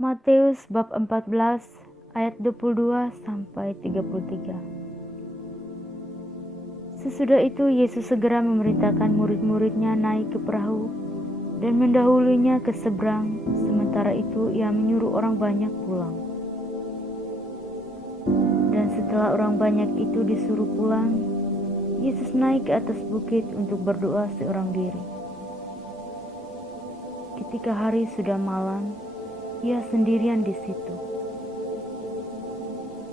Matius bab 14 ayat 22 sampai 33. Sesudah itu Yesus segera memerintahkan murid-muridnya naik ke perahu dan mendahulunya ke seberang. Sementara itu ia menyuruh orang banyak pulang. Dan setelah orang banyak itu disuruh pulang, Yesus naik ke atas bukit untuk berdoa seorang diri. Ketika hari sudah malam, ia sendirian di situ.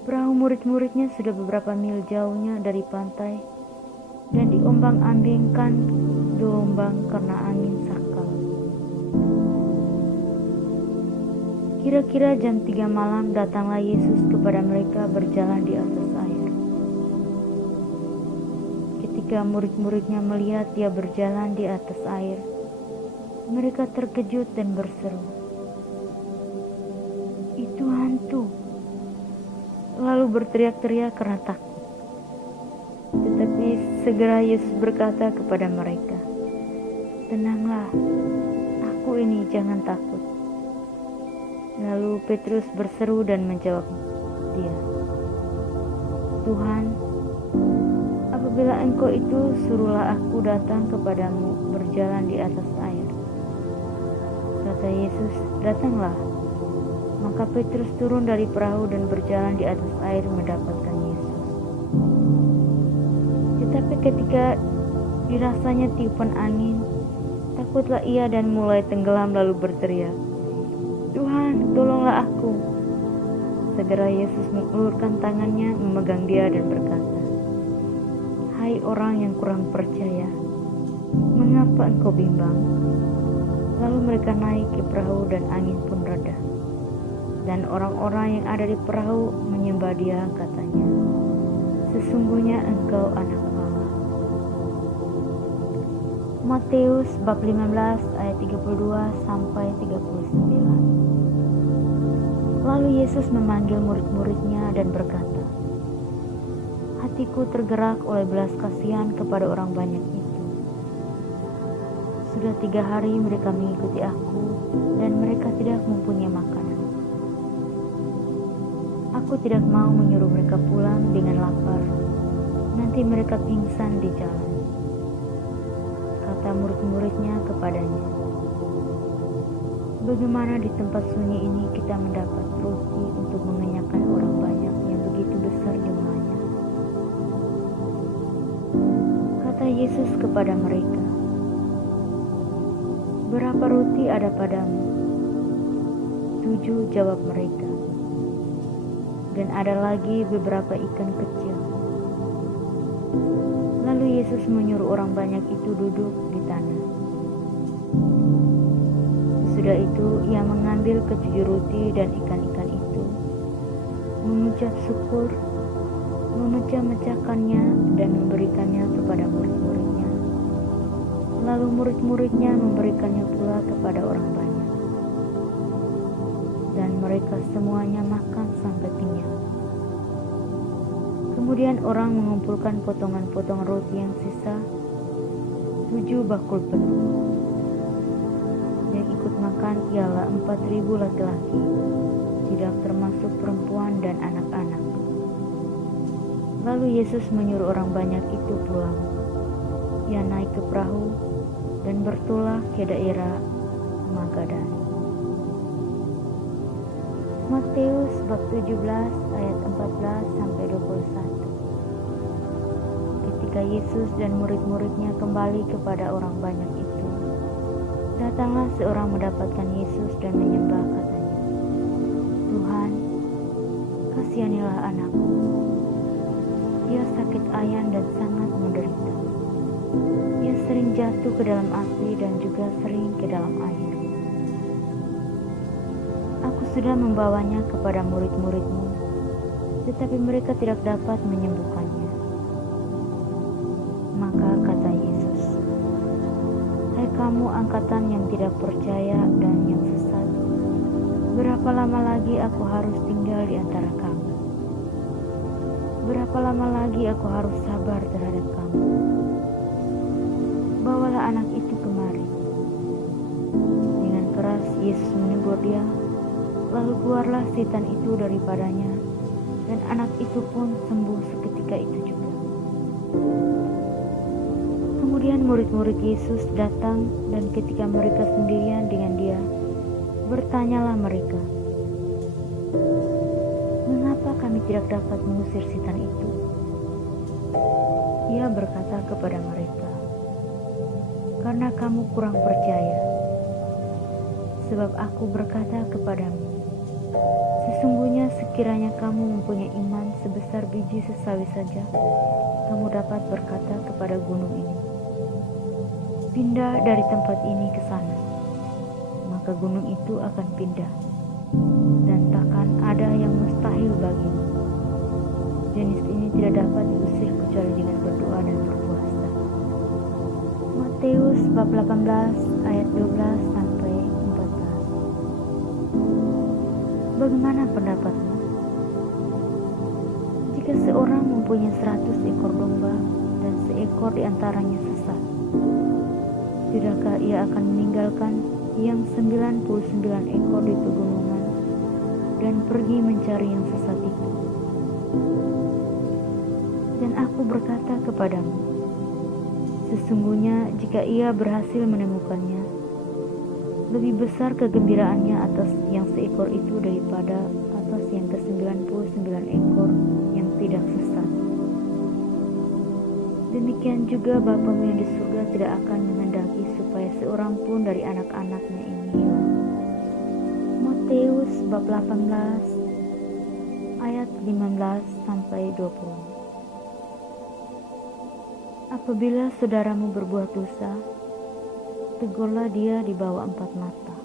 Perahu murid-muridnya sudah beberapa mil jauhnya dari pantai dan diombang-ambingkan gelombang karena angin sakal. Kira-kira jam 3 malam datanglah Yesus kepada mereka berjalan di atas air. Ketika murid-muridnya melihat dia berjalan di atas air, mereka terkejut dan berseru, "Itu hantu!" Lalu berteriak-teriak karena takut. Tetapi segera Yesus berkata kepada mereka, "Tenanglah, aku ini, jangan takut." Lalu Petrus berseru dan menjawab dia, "Tuhan, apabila Engkau itu, suruhlah aku datang kepadamu berjalan di atas air." Kata Yesus, "Datanglah." Maka Petrus turun dari perahu dan berjalan di atas air mendapatkan Yesus. Tetapi ketika dirasanya tiupan angin, takutlah ia dan mulai tenggelam lalu berteriak, "Tuhan, tolonglah aku." Segera Yesus mengulurkan tangannya, memegang dia dan berkata, "Hai orang yang kurang percaya, mengapa engkau bimbang?" Lalu mereka naik ke perahu dan angin pun reda. Dan orang-orang yang ada di perahu menyembah dia, katanya, "Sesungguhnya engkau anak Allah." Matius bab 15 ayat 32 sampai 39. Lalu Yesus memanggil murid-muridnya dan berkata, "Hatiku tergerak oleh belas kasihan kepada orang banyak itu. Sudah 3 hari mereka mengikuti aku dan mereka tidak mempunyai makanan. Aku tidak mau menyuruh mereka pulang dengan lapar, nanti mereka pingsan di jalan." Kata murid-muridnya kepadanya, "Bagaimana di tempat sunyi ini kita mendapat roti untuk mengenyangkan orang banyak yang begitu besar jumlahnya?" Kata Yesus kepada mereka, "Berapa roti ada padamu?" 7, jawab mereka. "Dan ada lagi beberapa ikan kecil." Lalu Yesus menyuruh orang banyak itu duduk di tanah. Sesudah itu ia mengambil ke-7 roti dan ikan-ikan itu, mengucap syukur, memecah-mecahkannya dan memberikannya kepada murid-muridnya. Lalu murid-muridnya memberikannya pula kepada orang banyak. Dan mereka semuanya makan sampai kenyang. Kemudian orang mengumpulkan potongan-potongan roti yang sisa, 7 bakul penuh. Yang ikut makan ialah 4.000 laki-laki, tidak termasuk perempuan dan anak-anak. Lalu Yesus menyuruh orang banyak itu pulang. Ia naik ke perahu dan bertolak ke daerah Magadan. Matius bab 17 ayat 14 sampai 21. Ketika Yesus dan murid-muridnya kembali kepada orang banyak itu, datanglah seorang mendapatkan Yesus dan menyembah, katanya, "Tuhan, kasihanilah anakku. Dia sakit ayan dan sangat menderita. Ia sering jatuh ke dalam api dan juga sering ke dalam air. Aku sudah membawanya kepada murid-muridmu, tetapi mereka tidak dapat menyembuhkannya." Maka kata Yesus, "Hai kamu angkatan yang tidak percaya dan yang sesat, berapa lama lagi aku harus tinggal di antara kamu? Berapa lama lagi aku harus sabar terhadap kamu? Bawalah anak itu kemari." Dengan keras Yesus menegur dia, Lalu keluarlah setan itu daripadanya, dan anak itu pun sembuh seketika itu juga. Kemudian murid-murid Yesus datang, dan ketika mereka sendirian dengan dia, bertanyalah mereka, "Mengapa kami tidak dapat mengusir setan itu?" Ia berkata kepada mereka, "Karena kamu kurang percaya. Sebab aku berkata kepadamu, sesungguhnya sekiranya kamu mempunyai iman sebesar biji sesawi saja, kamu dapat berkata kepada gunung ini, 'Pindah dari tempat ini ke sana,' maka gunung itu akan pindah, dan takkan ada yang mustahil bagimu. Jenis ini tidak dapat diusir kecuali dengan berdoa dan berpuasa." Matius bab 18 ayat 12 sampai 14. Bagaimana pendapatmu? Jika seorang mempunyai 100 ekor domba dan seekor diantaranya sesat, tidakkah ia akan meninggalkan yang 99 ekor di pegunungan dan pergi mencari yang sesat itu? Dan aku berkata kepadamu, sesungguhnya jika ia berhasil menemukannya, lebih besar kegembiraannya atas yang seekor itu daripada atas yang ke-99 ekor yang tidak sesat. Demikian juga Bapamu yang di surga tidak akan menghendaki supaya seorang pun dari anak-anaknya ini hilang. Matius bab 18 ayat 15 sampai 20. Apabila saudaramu berbuat dosa, tegurlah dia di bawah 4 mata.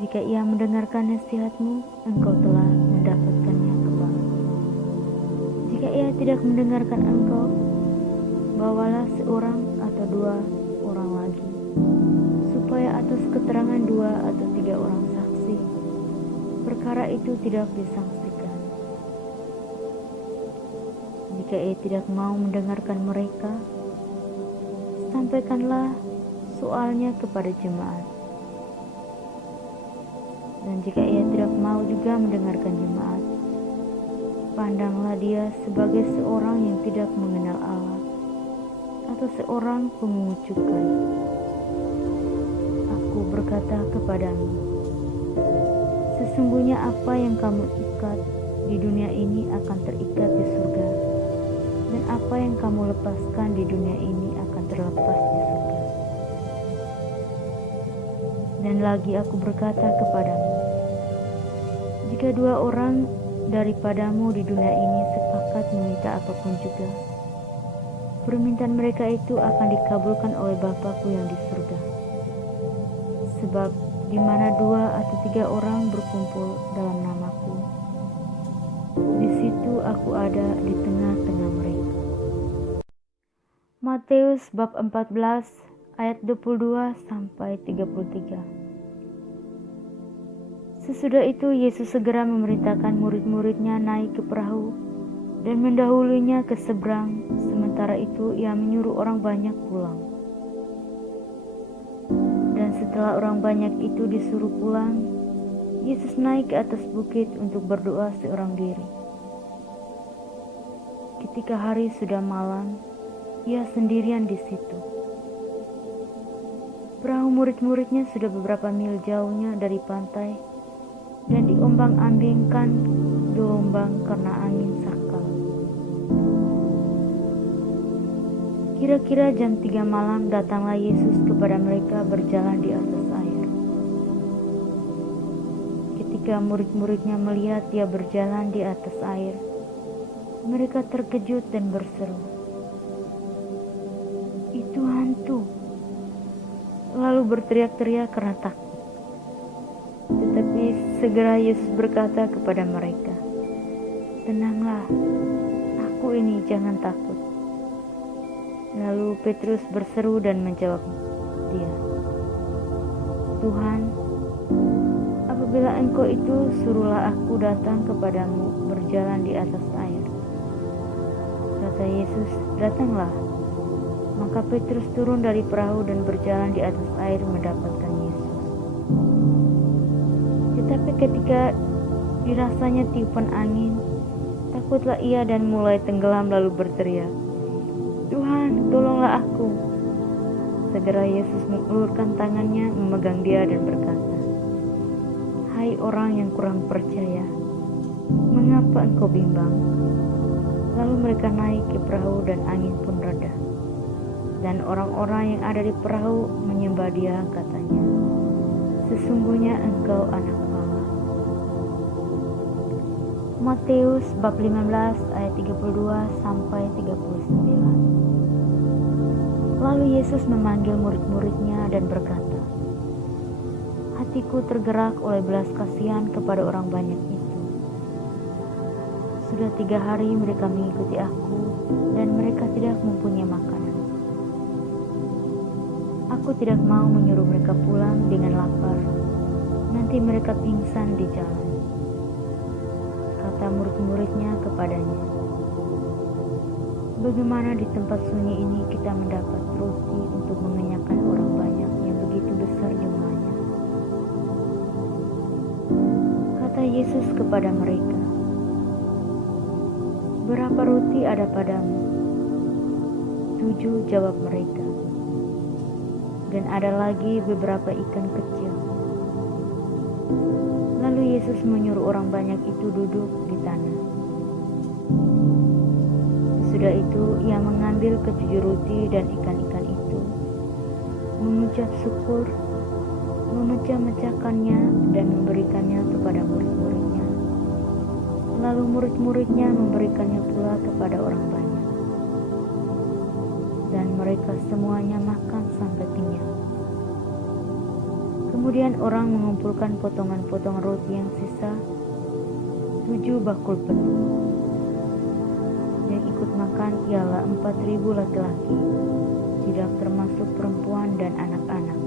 Jika ia mendengarkan nasihatmu, engkau telah mendapatkannya kembali. Jika ia tidak mendengarkan engkau, bawalah seorang atau 2 orang lagi, supaya atas keterangan 2 atau 3 orang saksi, perkara itu tidak disangsikan. Jika ia tidak mau mendengarkan mereka, sampaikanlah soalnya kepada jemaat. Dan jika ia tidak mau juga mendengarkan jemaat, pandanglah dia sebagai seorang yang tidak mengenal Allah atau seorang pemungut cukai. Aku berkata kepadamu, sesungguhnya apa yang kamu ikat di dunia ini akan terikat di surga, dan apa yang kamu lepaskan di dunia ini akan terlepas di surga. Dan lagi aku berkata kepadamu, jika 2 orang daripadamu di dunia ini sepakat meminta apapun juga, permintaan mereka itu akan dikabulkan oleh Bapa-Ku yang di surga. Sebab di mana 2 atau 3 orang berkumpul dalam nama-Ku, di situ Aku ada di tengah-tengah mereka. Matius bab 14 ayat 22 sampai 33. Sesudah itu Yesus segera memerintahkan murid-muridnya naik ke perahu dan mendahulunya ke seberang. Sementara itu ia menyuruh orang banyak pulang. Dan setelah orang banyak itu disuruh pulang, Yesus naik ke atas bukit untuk berdoa seorang diri. Ketika hari sudah malam, ia sendirian di situ. Perahu murid-muridnya sudah beberapa mil jauhnya dari pantai dan diombang-ambingkan gelombang karena angin sakal. Kira-kira jam 3 malam datanglah Yesus kepada mereka berjalan di atas air. Ketika murid-muridnya melihat dia berjalan di atas air, mereka terkejut dan berseru, "Itu hantu!" Lalu berteriak-teriak karena takut. Tetapi segera Yesus berkata kepada mereka, "Tenanglah, Aku ini, jangan takut." Lalu Petrus berseru dan menjawab dia, "Tuhan, apabila Engkau itu, suruhlah aku datang kepadamu berjalan di atas air." Kata Yesus, "Datanglah." Maka Petrus turun dari perahu dan berjalan di atas air mendapatkan Yesus. ketika dirasanya tiupan angin, takutlah ia dan mulai tenggelam lalu berteriak, "Tuhan, tolonglah aku." Segera Yesus mengulurkan tangannya, memegang dia dan berkata, "Hai orang yang kurang percaya, mengapa engkau bimbang?" Lalu mereka naik ke perahu dan angin pun reda. Dan orang-orang yang ada di perahu menyembah dia, katanya, "Sesungguhnya engkau anak Allah." Matius bab 15 ayat 32 sampai 39. Lalu Yesus memanggil murid-muridnya dan berkata, "Hatiku tergerak oleh belas kasihan kepada orang banyak itu. Sudah 3 hari mereka mengikuti aku dan mereka tidak mempunyai makanan. Aku tidak mau menyuruh mereka pulang dengan lapar, nanti mereka pingsan di jalan." Kata murid-muridnya kepadanya, "Bagaimana di tempat sunyi ini kita mendapat roti untuk mengenyangkan orang banyak yang begitu besar jumlahnya?" Kata Yesus kepada mereka, "Berapa roti ada padamu?" 7, jawab mereka. "Dan ada lagi beberapa ikan kecil." Lalu Yesus menyuruh orang banyak itu duduk di tanah. Sesudah itu ia mengambil ke-7 roti dan ikan-ikan itu, mengucap syukur, memecah-mecahkannya dan memberikannya kepada murid-muridnya. Lalu murid-muridnya memberikannya pula kepada orang banyak. Dan mereka semuanya makan sampai kenyang. Kemudian orang mengumpulkan potongan-potongan roti yang sisa, 7 bakul penuh. Yang ikut makan ialah 4.000 laki-laki, tidak termasuk perempuan dan anak-anak.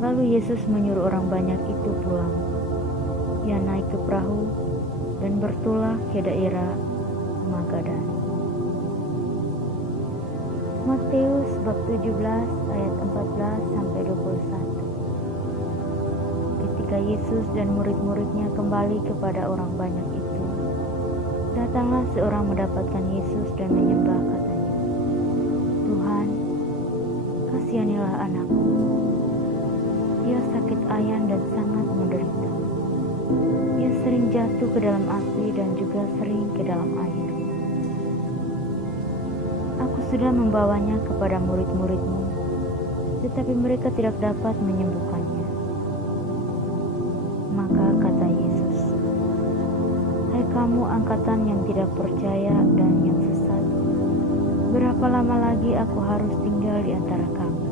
Lalu Yesus menyuruh orang banyak itu pulang. Ia naik ke perahu dan bertolak ke daerah Magadan. Matius bab 17 ayat 14 sampai 21. Ketika Yesus dan murid-muridnya kembali kepada orang banyak itu, datanglah seorang mendapatkan Yesus dan menyembah, katanya, "Tuhan, kasihanilah anakku. Dia sakit ayan dan sangat menderita. Ia sering jatuh ke dalam api dan juga sering ke dalam air. Aku sudah membawanya kepada murid-muridmu, tetapi mereka tidak dapat menyembuhkannya." Maka kata Yesus, "Hai kamu angkatan yang tidak percaya dan yang sesat, berapa lama lagi aku harus tinggal di antara kamu?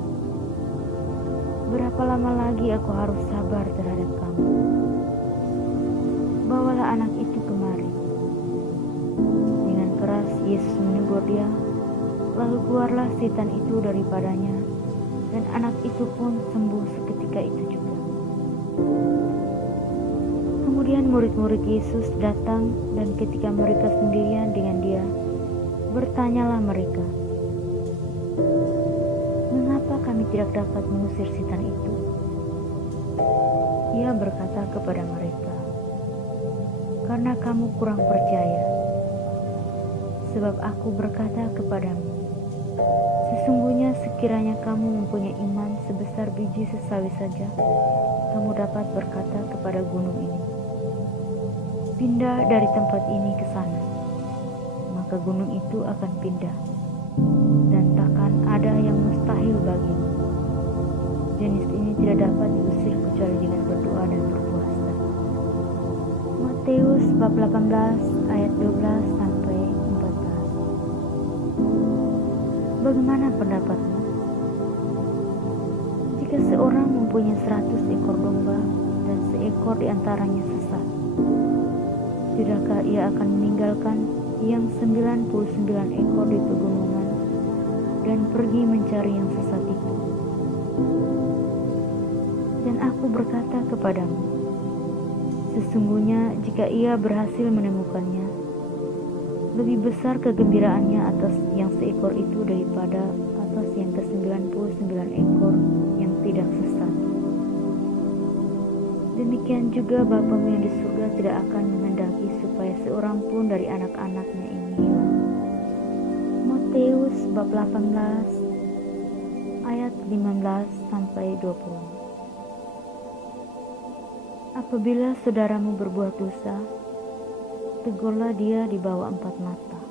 Berapa lama lagi aku harus sabar terhadap kamu? Bawalah anak itu kemari." Dengan keras Yesus menegur dia. Lalu keluarlah setan itu daripadanya, dan anak itu pun sembuh seketika itu juga. Kemudian murid-murid Yesus datang, dan ketika mereka sendirian dengan dia, bertanyalah mereka, "Mengapa kami tidak dapat mengusir setan itu?" Ia berkata kepada mereka, "Karena kamu kurang percaya. Sebab aku berkata kepadamu, sesungguhnya sekiranya kamu mempunyai iman sebesar biji sesawi saja, kamu dapat berkata kepada gunung ini, 'Pindah dari tempat ini ke sana,' maka gunung itu akan pindah, dan takkan ada yang mustahil bagimu. Jenis ini tidak dapat diusir kecuali dengan berdoa dan berpuasa." Matius bab 18 ayat 12 sampai 14. Bagaimana pendapatmu? Jika seorang mempunyai 100 ekor domba dan seekor diantaranya sesat, tidakkah ia akan meninggalkan yang 99 ekor di pegunungan dan pergi mencari yang sesat itu? Dan aku berkata kepadamu, sesungguhnya jika ia berhasil menemukannya, lebih besar kegembiraannya atas yang seekor itu daripada atas yang ke-99 ekor yang tidak sesat. Demikian juga Bapamu yang di surga tidak akan menghendaki supaya seorang pun dari anak-anaknya ini hilang. Matius bab 18 ayat 15-20. Apabila saudaramu berbuat dosa, tegurlah dia di bawah 4 mata.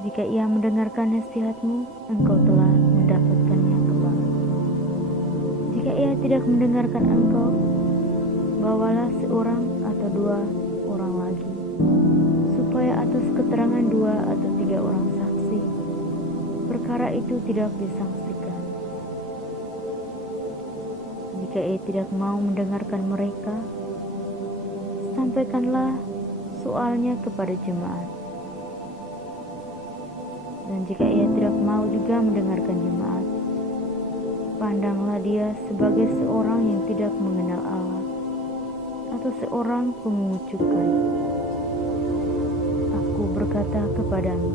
Jika ia mendengarkan nasihatmu, engkau telah mendapatkannya kembali. Jika ia tidak mendengarkan engkau, bawalah seorang atau 2 orang lagi, supaya atas keterangan 2 atau 3 orang saksi, perkara itu tidak disaksikan. Jika ia tidak mau mendengarkan mereka, sampaikanlah soalnya kepada jemaat. Dan jika ia tidak mau juga mendengarkan jemaat, pandanglah dia sebagai seorang yang tidak mengenal Allah atau seorang pemungut cukai. Aku berkata kepadamu,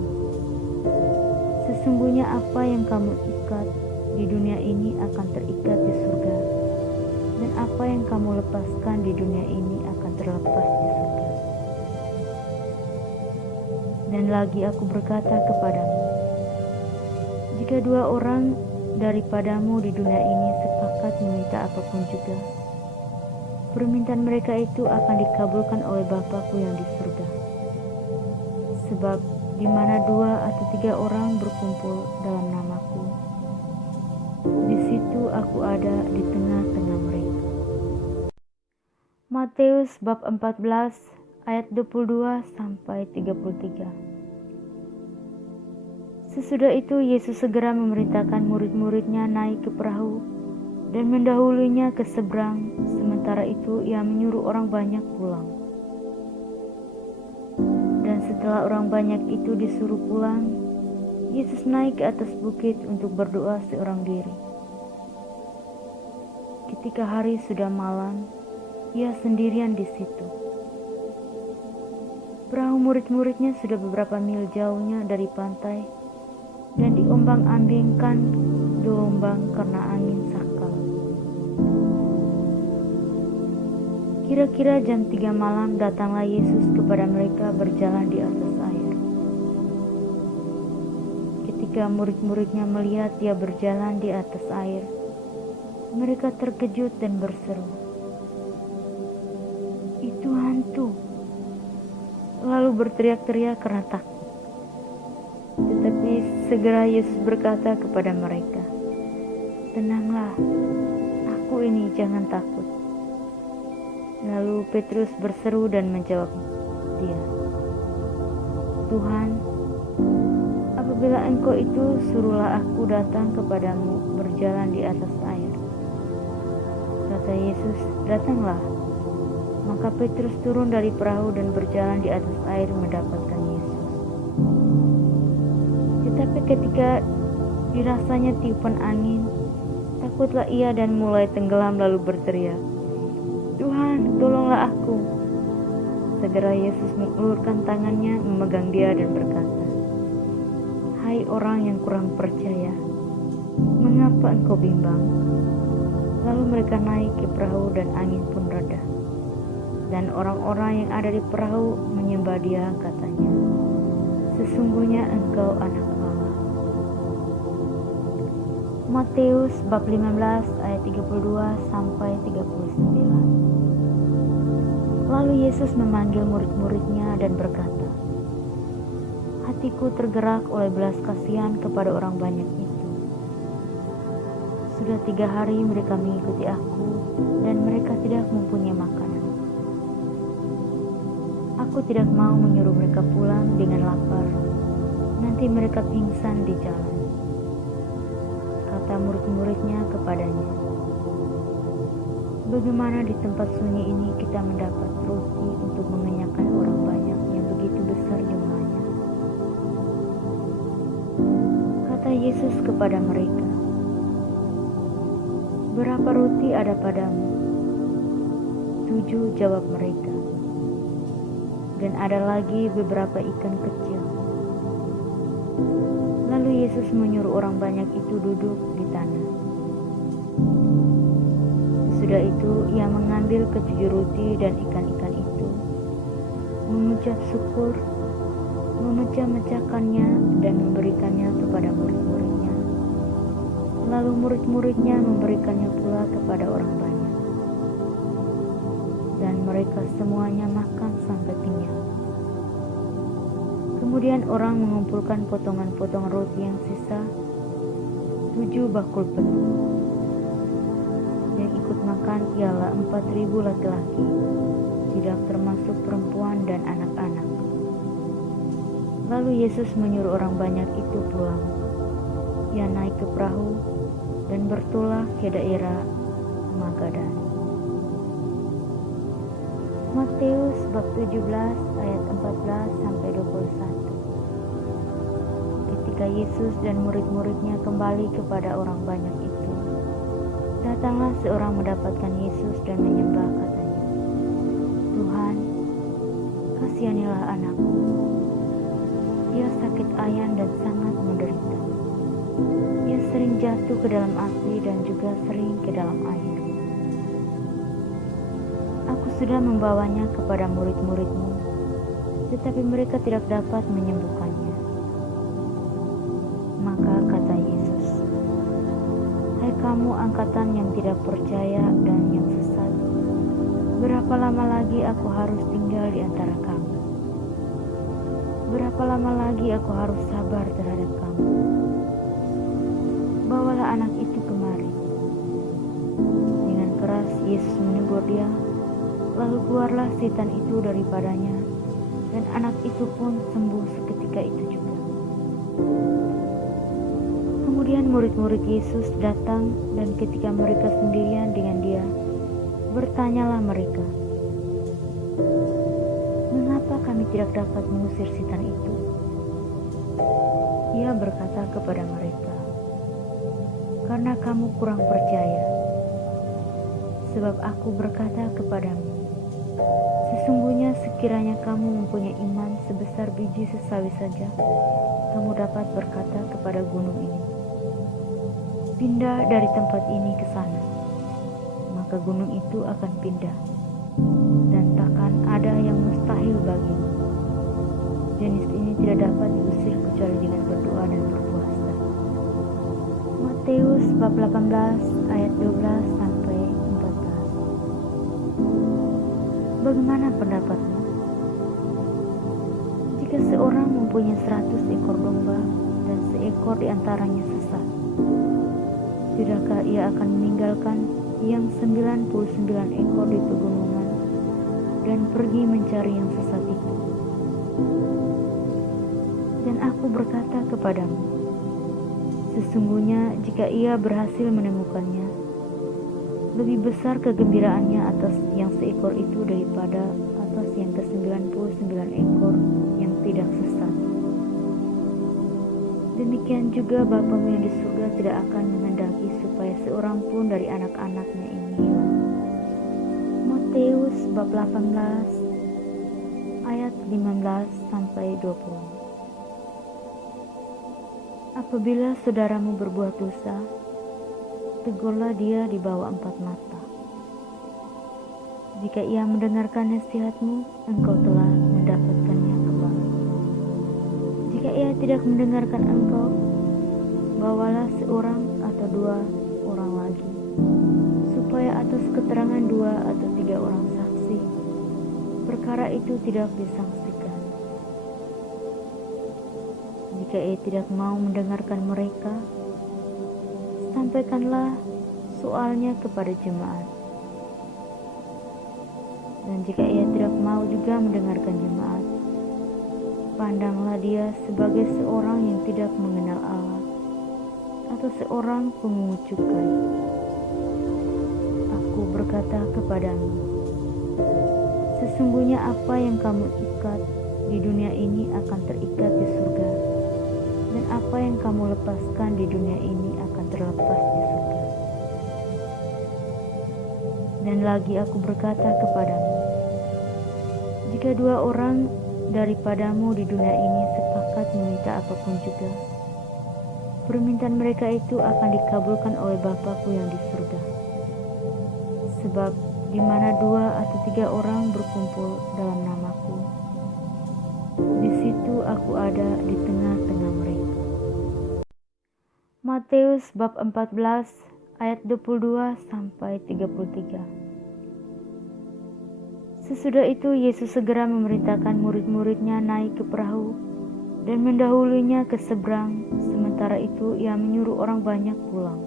sesungguhnya apa yang kamu ikat di dunia ini akan terikat di surga, dan apa yang kamu lepaskan di dunia ini akan terlepas di surga. Dan lagi aku berkata kepadamu, jika 2 orang daripadamu di dunia ini sepakat meminta apapun juga, permintaan mereka itu akan dikabulkan oleh Bapa-Ku yang di surga. Sebab di mana 2 atau 3 orang berkumpul dalam nama-Ku, di situ Aku ada di tengah-tengah mereka. Matius bab 14 ayat 22-33. Sesudah itu Yesus segera memerintahkan murid-muridnya naik ke perahu dan mendahulunya ke seberang. Sementara itu ia menyuruh orang banyak pulang. Dan setelah orang banyak itu disuruh pulang, Yesus naik ke atas bukit untuk berdoa seorang diri. Ketika hari sudah malam, ia sendirian di situ. Perahu murid-muridnya sudah beberapa mil jauhnya dari pantai dan diombang-ambingkan gelombang karena angin sakal. Kira-kira jam 3 malam datanglah Yesus kepada mereka berjalan di atas air. Ketika murid-muridnya melihat dia berjalan di atas air, mereka terkejut dan berseru, "Itu hantu!" Lalu berteriak-teriak karena takut. Tetapi segera Yesus berkata kepada mereka, "Tenanglah, Aku ini, jangan takut." Lalu Petrus berseru dan menjawab dia, "Tuhan, apabila Engkau itu, suruhlah aku datang kepadamu berjalan di atas air." Kata Yesus, "Datanglah." Maka Petrus turun dari perahu dan berjalan di atas air mendapatkan Yesus. Tetapi ketika dirasanya tiupan angin, takutlah ia dan mulai tenggelam lalu berteriak, "Tuhan, tolonglah aku." Segera Yesus mengulurkan tangannya, memegang dia dan berkata, "Hai orang yang kurang percaya, mengapa engkau bimbang?" Lalu mereka naik ke perahu dan angin pun reda. Dan orang-orang yang ada di perahu menyembah dia, katanya, "Sesungguhnya engkau anak Allah." Matius bab 15 ayat 32-39. Lalu Yesus memanggil murid-muridnya dan berkata, "Hatiku tergerak oleh belas kasihan kepada orang banyak itu. Sudah 3 hari mereka mengikuti aku dan mereka tidak mempunyai makanan. Aku tidak mau menyuruh mereka pulang dengan lapar, nanti mereka pingsan di jalan." Kata murid-muridnya kepadanya, "Bagaimana di tempat sunyi ini kita mendapat roti untuk mengenyangkan orang banyak yang begitu besar jumlahnya?" Kata Yesus kepada mereka, "Berapa roti ada padamu?" 7, jawab mereka. "Dan ada lagi beberapa ikan kecil." Lalu Yesus menyuruh orang banyak itu duduk di tanah. Sesudah itu ia mengambil ketujuh roti dan ikan-ikan itu, mengucap syukur, memecah-mecahkannya dan memberikannya kepada murid-muridnya. Lalu murid-muridnya memberikannya pula kepada orang banyak. Dan mereka semuanya makan sampai kenyang. Kemudian orang mengumpulkan potongan-potongan roti yang sisa, 7 bakul penuh. Yang ikut makan ialah 4.000 laki-laki, tidak termasuk perempuan dan anak-anak. Lalu Yesus menyuruh orang banyak itu pulang. Ia naik ke perahu dan bertolak ke daerah Magadan. Matius bab 17 ayat 14 sampai 21. Ketika Yesus dan murid-muridnya kembali kepada orang banyak itu, datanglah seorang mendapatkan Yesus dan menyembah, katanya, "Tuhan, kasihanilah anakku. Ia sakit ayan dan sangat menderita. Ia sering jatuh ke dalam api dan juga sering ke dalam air. Aku sudah membawanya kepada murid-murid-Mu, tetapi mereka tidak dapat menyembuhkannya." Maka kata Yesus, "Hai kamu angkatan yang tidak percaya dan yang sesat, berapa lama lagi aku harus tinggal di antara kamu? Berapa lama lagi aku harus sabar terhadap kamu? Bawalah anak itu kemari." Dengan keras Yesus menegur dia, lalu keluarlah setan itu daripadanya, dan anak itu pun sembuh seketika itu juga. Kemudian murid-murid Yesus datang, dan ketika mereka sendirian dengan dia, bertanyalah mereka, "Mengapa kami tidak dapat mengusir setan itu?" Ia berkata kepada mereka, "Karena kamu kurang percaya. Sebab aku berkata kepadamu, sesungguhnya sekiranya kamu mempunyai iman sebesar biji sesawi saja, kamu dapat berkata kepada gunung ini, 'Pindah dari tempat ini ke sana,' maka gunung itu akan pindah, dan takkan ada yang mustahil bagimu. Jenis ini tidak dapat diusir kecuali dengan berdoa dan berpuasa." Matius bab 18 ayat 12 sampai 14. Bagaimana pendapatmu? Jika seorang mempunyai 100 ekor domba dan seekor di antaranya sesat, tidakkah ia akan meninggalkan yang 99 ekor di pegunungan dan pergi mencari yang sesat itu? Dan aku berkata kepadamu, sesungguhnya jika ia berhasil menemukannya, lebih besar kegembiraannya atas yang seekor itu daripada atas yang ke-99 ekor yang tidak sesat. Demikian juga Bapamu yang di surga tidak akan menghendaki supaya seorang pun dari anak-anaknya ini hilang. Matius bab 18 ayat 15 sampai 20. Apabila saudaramu berbuat dosa, tegurlah dia di bawah 4 mata. Jika ia mendengarkan nasihatmu, engkau telah mendapatkannya kembali. Jika ia tidak mendengarkan engkau, bawalah seorang atau 2 orang lagi, supaya atas keterangan 2 atau 3 orang saksi, perkara itu tidak disangsikan. Jika ia tidak mau mendengarkan mereka, sampaikanlah soalnya kepada jemaat. Dan jika ia tidak mau juga mendengarkan jemaat, pandanglah dia sebagai seorang yang tidak mengenal Allah, atau seorang pemungut cukai. Aku berkata kepadamu, sesungguhnya apa yang kamu ikat di dunia ini akan terikat di surga, dan apa yang kamu lepaskan di dunia ini akan terlepas di surga. Dan lagi aku berkata kepadamu, jika 2 orang daripadamu di dunia ini sepakat meminta apapun juga, permintaan mereka itu akan dikabulkan oleh Bapa-Ku yang di surga. sebab di mana 2 atau 3 orang berkumpul dalam namaku, di situ aku ada di tengah-tengah mereka. Matius bab 14 ayat 22 sampai 33. Sesudah itu Yesus segera memerintahkan murid-muridnya naik ke perahu dan mendahulunya ke seberang. Sementara itu ia menyuruh orang banyak pulang.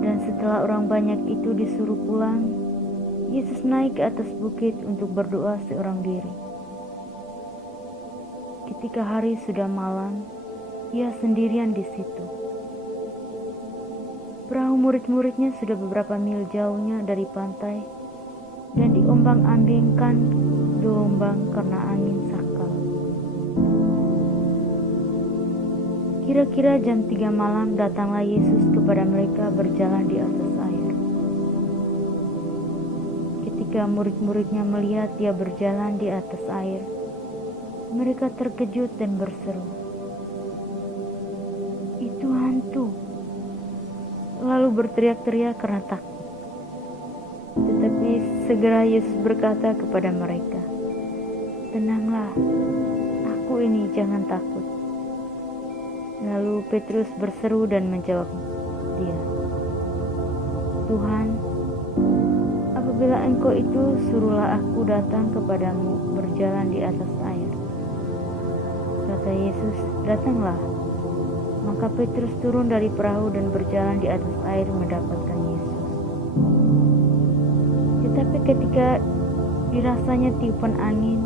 Dan setelah orang banyak itu disuruh pulang, Yesus naik ke atas bukit untuk berdoa seorang diri. Ketika hari sudah malam, ia sendirian di situ. Perahu murid-muridnya sudah beberapa mil jauhnya dari pantai dan diombang-ambingkan gelombang karena angin sakal. Kira-kira jam 3 malam datanglah Yesus kepada mereka berjalan di atas air. Ketika murid-muridnya melihat dia berjalan di atas air, mereka terkejut dan berseru, "Itu hantu!" Lalu berteriak-teriak karena takut. Tetapi segera Yesus berkata kepada mereka, "Tenanglah, aku ini, jangan takut." Lalu Petrus berseru dan menjawab dia, "Tuhan, apabila Engkau itu, suruhlah aku datang kepadamu berjalan di atas air." Kata Yesus, "Datanglah." Maka Petrus turun dari perahu dan berjalan di atas air mendapatkan Yesus. Tetapi ketika dirasanya tiupan angin,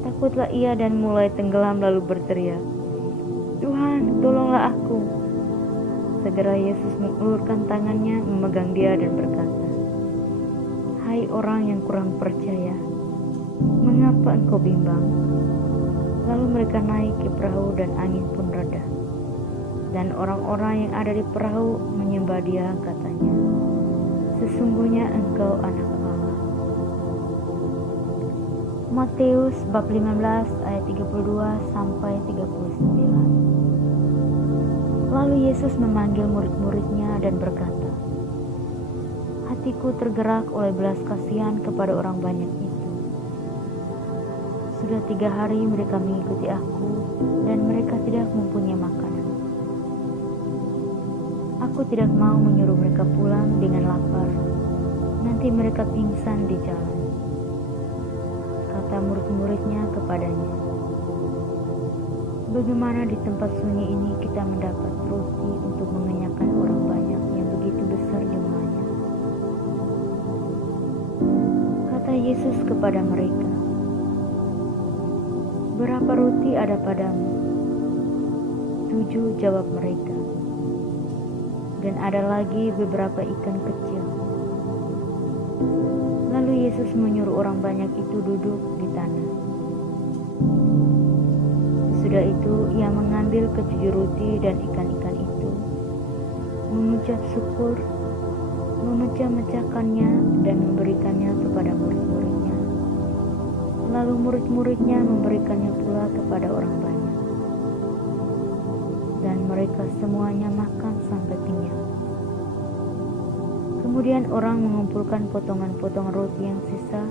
takutlah ia dan mulai tenggelam lalu berteriak, "Tuhan, tolonglah aku." Segera Yesus mengulurkan tangannya, memegang dia dan berkata, "Hai orang yang kurang percaya, mengapa engkau bimbang?" Lalu mereka naik ke perahu dan angin pun reda. Dan orang-orang yang ada di perahu menyembah dia, katanya, "Sesungguhnya engkau anak Allah." Matius bab 15 ayat 32 sampai 39. Lalu Yesus memanggil murid-muridnya dan berkata, "Hatiku tergerak oleh belas kasihan kepada orang banyak itu. Sudah 3 hari mereka mengikuti aku dan mereka tidak mempunyai makanan. Aku tidak mau menyuruh mereka pulang dengan lapar, nanti mereka pingsan di jalan." Kata murid-muridnya kepadanya, "Bagaimana di tempat sunyi ini kita mendapat roti untuk mengenyangkan orang banyak yang begitu besar jumlahnya?" Kata Yesus kepada mereka, "Berapa roti ada padamu?" 7, jawab mereka. "Dan ada lagi beberapa ikan kecil." Lalu Yesus menyuruh orang banyak itu duduk di tanah. Sesudah itu ia mengambil ke-7 roti dan ikan-ikan itu, mengucap syukur, memecah-mecahkannya dan memberikannya kepada murid-muridnya. Lalu murid-muridnya memberikannya pula kepada orang banyak. Dan mereka semuanya makan sampai kenyang. Kemudian orang mengumpulkan potongan-potongan roti yang sisa,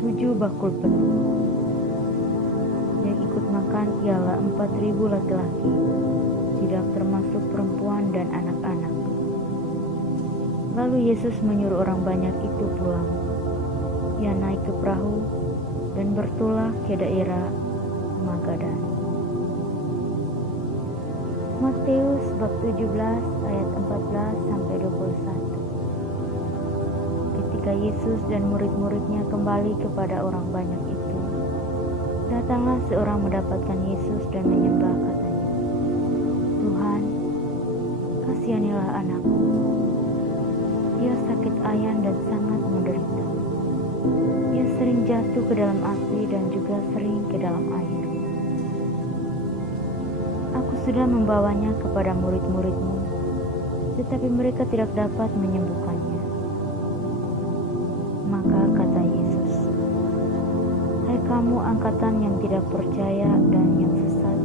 7 bakul penuh. Yang ikut makan ialah 4.000 laki-laki, tidak termasuk perempuan dan anak-anak. Lalu Yesus menyuruh orang banyak itu pulang. Ia naik ke perahu dan bertolak ke daerah Magadan. Matius bab 17 ayat 14 sampai 21. Ketika Yesus dan murid-muridnya kembali kepada orang banyak itu, datanglah seorang mendapatkan Yesus dan menyembah, katanya, "Tuhan, kasihanilah anakku. Dia sakit ayan dan sangat menderita. Ia sering jatuh ke dalam api dan juga sering ke dalam air. Aku sudah membawanya kepada murid-murid-Mu, tetapi mereka tidak dapat menyembuhkannya." Maka kata Yesus, "Hai kamu angkatan yang tidak percaya dan yang sesat,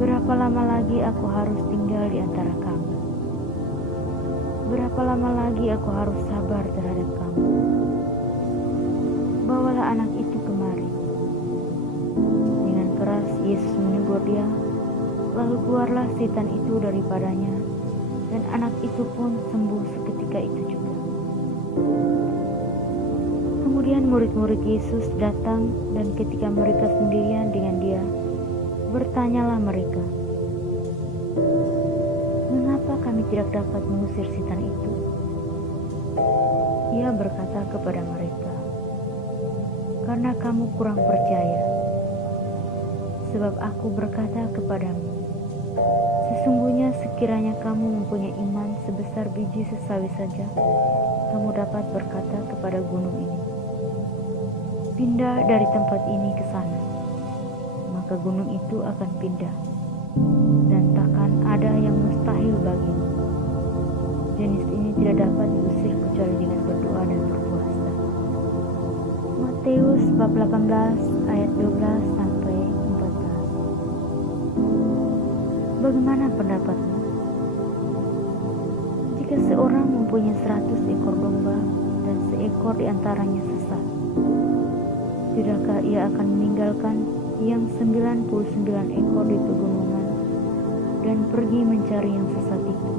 berapa lama lagi aku harus tinggal di antara kamu? berapa lama lagi aku harus sabar terhadap kamu? Bawalah anak itu kemari. Dengan keras Yesus menegur dia, lalu keluarlah setan itu daripadanya, dan anak itu pun sembuh seketika itu juga. Kemudian murid-murid Yesus datang, dan ketika mereka sendirian dengan dia, bertanyalah mereka, "Mengapa kami tidak dapat mengusir setan itu?" Ia berkata kepada mereka, "Karena kamu kurang percaya. Sebab aku berkata kepadamu, sesungguhnya sekiranya kamu mempunyai iman sebesar biji sesawi saja, kamu dapat berkata kepada gunung ini, 'Pindah dari tempat ini ke sana,' maka gunung itu akan pindah, dan takkan ada yang mustahil bagimu. Jenis ini tidak dapat diusir kecuali dengan berdoa dan berpuasa." Matius bab 18 ayat 12 sampai 14. Bagaimana pendapatmu? Jika seorang mempunyai 100 ekor domba dan seekor diantaranya sesat, tidakkah ia akan meninggalkan yang 99 ekor di pegunungan dan pergi mencari yang sesat itu?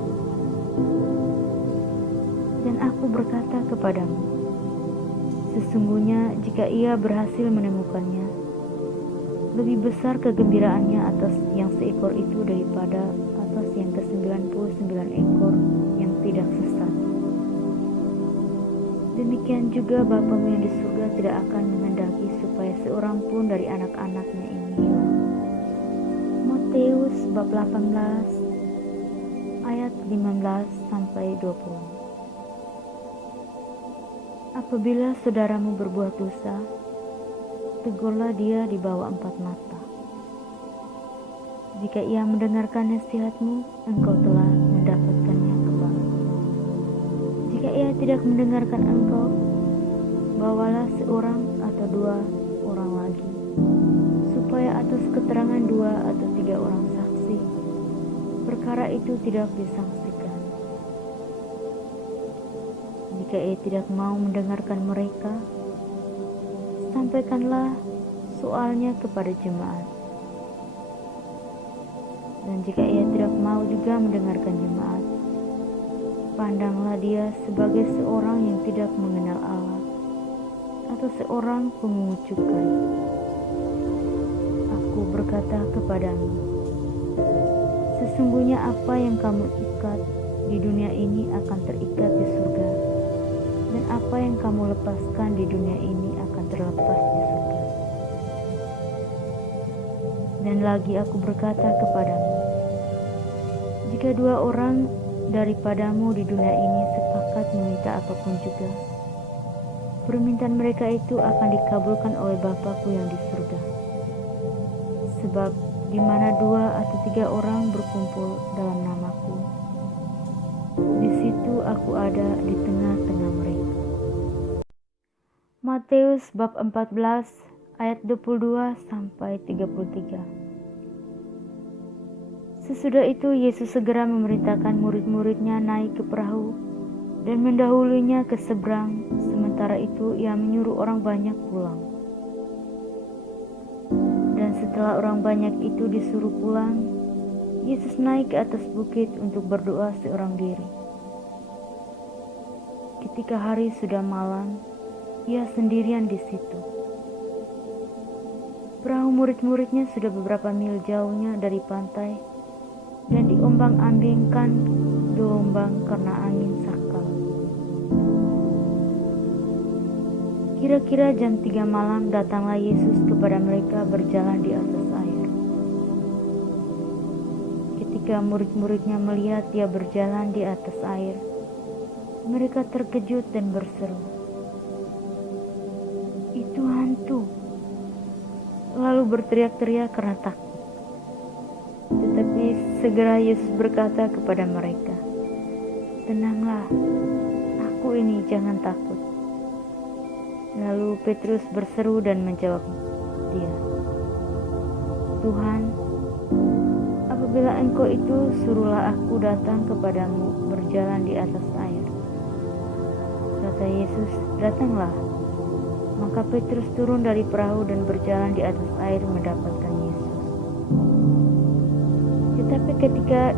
Dan aku berkata kepadamu, sesungguhnya jika ia berhasil menemukannya, lebih besar kegembiraannya atas yang seekor itu daripada atas yang ke-99 ekor yang tidak sesat. Demikian juga Bapamu yang di surga tidak akan menghendaki supaya seorang pun dari anak-anaknya ini hilang. Matius bab 18 ayat 15 sampai 20. Apabila saudaramu berbuat dosa, tegurlah dia di bawah 4 mata. Jika ia mendengarkan nasihatmu, engkau telah mendapatkannya kembali. Jika ia tidak mendengarkan engkau, bawalah seorang atau 2 orang lagi, supaya atas keterangan 2 atau 3 orang saksi, perkara itu tidak disangsikan. Jika ia tidak mau mendengarkan mereka, sampaikanlah soalnya kepada jemaat. Dan jika ia tidak mau juga mendengarkan jemaat, pandanglah dia sebagai seorang yang tidak mengenal Allah atau seorang pemungut cukai. Aku berkata kepadamu, sesungguhnya apa yang kamu ikat di dunia ini akan terikat di surga, dan apa yang kamu lepaskan di dunia ini akan terlepas di surga. Dan lagi aku berkata kepadamu, jika 2 orang daripadamu di dunia ini sepakat meminta apapun juga, permintaan mereka itu akan dikabulkan oleh Bapa-Ku yang di surga. Sebab di mana 2 atau 3 orang berkumpul dalam nama-Ku, di situ Aku ada di tengah-tengah mereka. Matius bab 14 ayat 22 sampai 33. Sesudah itu Yesus segera memerintahkan murid-muridnya naik ke perahu dan mendahulunya ke seberang. Sementara itu ia menyuruh orang banyak pulang. Dan setelah orang banyak itu disuruh pulang, Yesus naik ke atas bukit untuk berdoa seorang diri. Ketika hari sudah malam, ia sendirian di situ. Perahu murid-muridnya sudah beberapa mil jauhnya dari pantai dan diombang-ambingkan gelombang karena angin sakal. Kira-kira jam 3 malam datanglah Yesus kepada mereka berjalan di atas air. Ketika murid-muridnya melihat dia berjalan di atas air, mereka terkejut dan berseru, "Itu hantu!" Lalu berteriak-teriak karena takut. Tetapi segera Yesus berkata kepada mereka, "Tenanglah, Aku ini, jangan takut." Lalu Petrus berseru dan menjawab dia, "Tuhan, apabila Engkau itu, suruhlah aku datang kepadamu berjalan di atas air." Kata Yesus, "Datanglah." Maka Petrus turun dari perahu dan berjalan di atas air mendapatkan Yesus. Tetapi ketika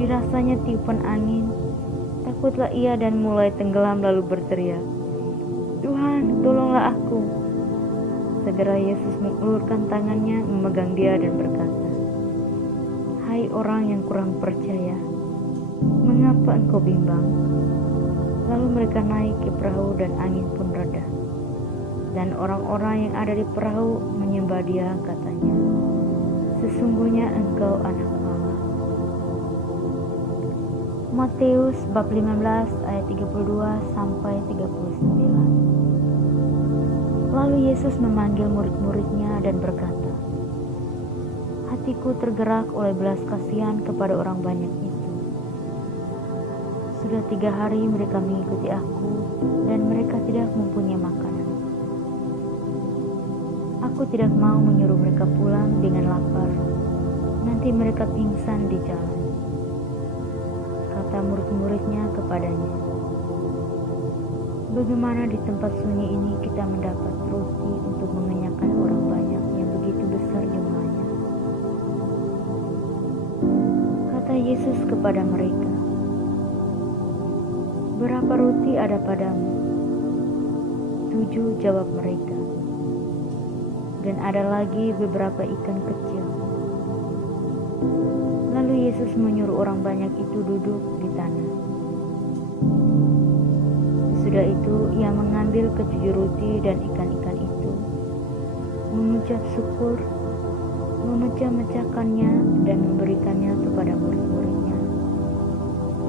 dirasanya tiupan angin, takutlah ia dan mulai tenggelam lalu berteriak, "Tuhan, tolonglah aku." Segera Yesus mengulurkan tangannya, memegang dia dan berkata, "Hai orang yang kurang percaya, mengapa engkau bimbang?" Lalu mereka naik ke perahu dan angin pun reda. Dan orang-orang yang ada di perahu menyembah dia, katanya, "Sesungguhnya engkau anak Allah." Matius bab 15 ayat 32 sampai 39. Lalu Yesus memanggil murid-muridnya dan berkata, "Hatiku tergerak oleh belas kasihan kepada orang banyak itu. Sudah 3 hari mereka mengikuti aku dan mereka tidak mempunyai makanan. Aku tidak mau menyuruh mereka pulang dengan lapar, nanti mereka pingsan di jalan." Kata murid-muridnya kepadanya, "Bagaimana di tempat sunyi ini kita mendapat roti untuk mengenyangkan orang banyak yang begitu besar jumlahnya?" Kata Yesus kepada mereka, "Berapa roti ada padamu?" 7, jawab mereka. "Dan ada lagi beberapa ikan kecil." Lalu Yesus menyuruh orang banyak itu duduk di tanah. Sesudah itu ia mengambil ke-7 roti dan ikan-ikan itu, mengucap syukur, memecah-mecahkannya dan memberikannya kepada murid-muridnya.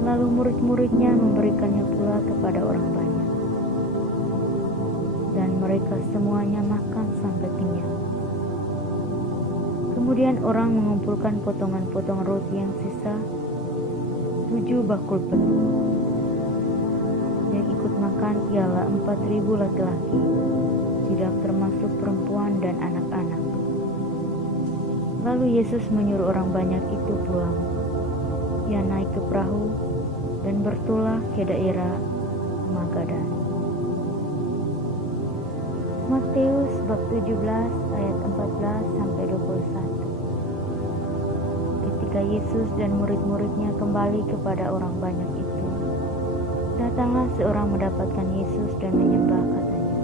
Lalu murid-muridnya memberikannya pula kepada orang banyak. Dan mereka semuanya makan sampai kenyang. Kemudian orang mengumpulkan potongan-potongan roti yang sisa, 7 bakul penuh. Yang ikut makan ialah 4.000 laki-laki, tidak termasuk perempuan dan anak-anak. Lalu Yesus menyuruh orang banyak itu pulang. Ia naik ke perahu dan bertolak ke daerah Magadan. Matius bab 17 ayat 14 sampai 21. Ketika Yesus dan murid-muridnya kembali kepada orang banyak itu, datanglah seorang mendapatkan Yesus dan menyembah, katanya,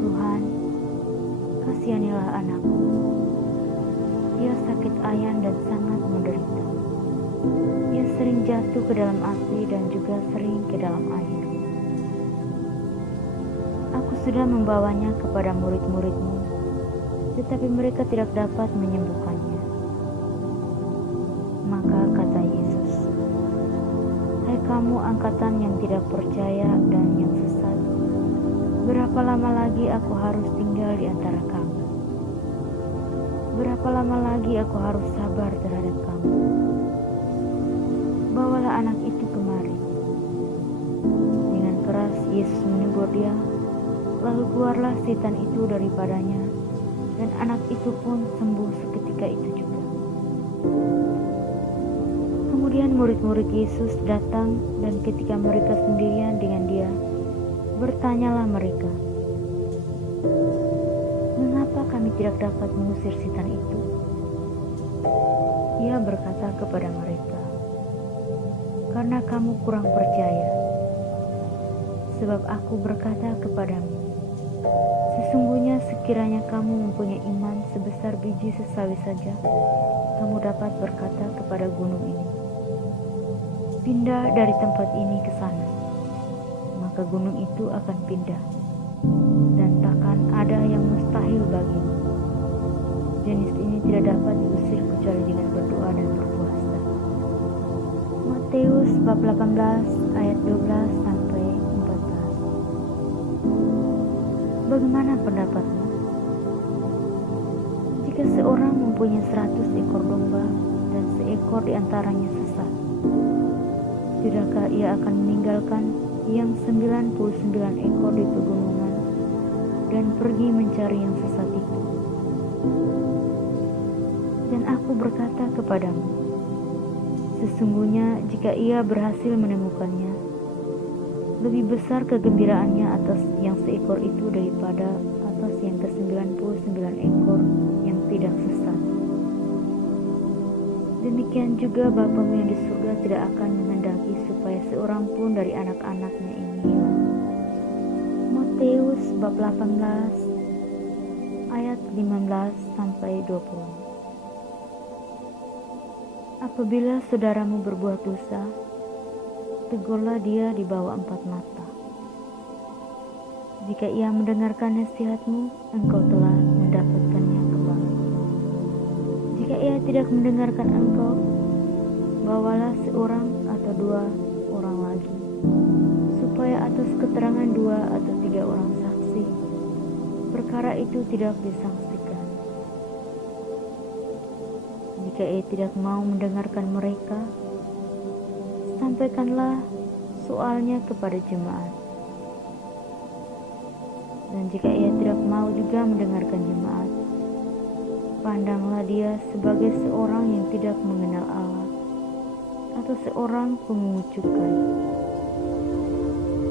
"Tuhan, kasihanilah anakku. Dia sakit ayan dan sangat menderita. Ia sering jatuh ke dalam api dan juga sering ke dalam air. Aku sudah membawanya kepada murid-murid-Mu, tetapi mereka tidak dapat menyembuhkannya." Maka kata Yesus, "Hai kamu angkatan yang tidak percaya dan yang sesat, berapa lama lagi aku harus tinggal di antara kamu? Berapa lama lagi aku harus sabar terhadap kamu? Bawalah anak itu kemari." Dengan keras Yesus menegur dia, lalu keluarlah setan itu daripadanya, dan anak itu pun sembuh seketika itu juga. Kemudian murid-murid Yesus datang, dan ketika mereka sendirian dengan dia, bertanyalah mereka, "Mengapa kami tidak dapat mengusir setan itu?" Ia berkata kepada mereka, "Karena kamu kurang percaya. Sebab aku berkata kepadamu, sesungguhnya sekiranya kamu mempunyai iman sebesar biji sesawi saja, kamu dapat berkata kepada gunung ini, 'Pindah dari tempat ini ke sana,' maka gunung itu akan pindah, dan takkan ada yang mustahil bagimu. Jenis ini tidak dapat diusir kecuali dengan berdoa dan berpuasa." Matius bab 18 ayat 12 sampai 14. Bagaimana pendapatmu? Jika seorang mempunyai 100 ekor domba dan seekor diantaranya sesat, tidakkah ia akan meninggalkan yang 99 ekor di pegunungan dan pergi mencari yang sesat itu? Dan aku berkata kepadamu, sesungguhnya jika ia berhasil menemukannya, Lebih besar kegembiraannya atas yang seekor itu daripada atas yang ke-99 ekor yang tidak sesat. Demikian juga Bapamu yang di surga tidak akan menghendaki supaya seorang pun dari anak-anaknya ini hilang. Matius bab 18 ayat 15-20. Apabila saudaramu berbuat dosa, tegurlah dia di bawah 4 mata. Jika ia mendengarkan nasihatmu, engkau telah mendapatkannya kembali. Jika ia tidak mendengarkan engkau, bawalah seorang atau 2 orang lagi, supaya atas keterangan 2 atau 3 orang saksi, perkara itu tidak disaksikan. Jika ia tidak mau mendengarkan mereka, sampaikanlah soalnya kepada jemaat. Dan jika ia tidak mau juga mendengarkan jemaat, pandanglah dia sebagai seorang yang tidak mengenal Allah atau seorang pemungut cukai.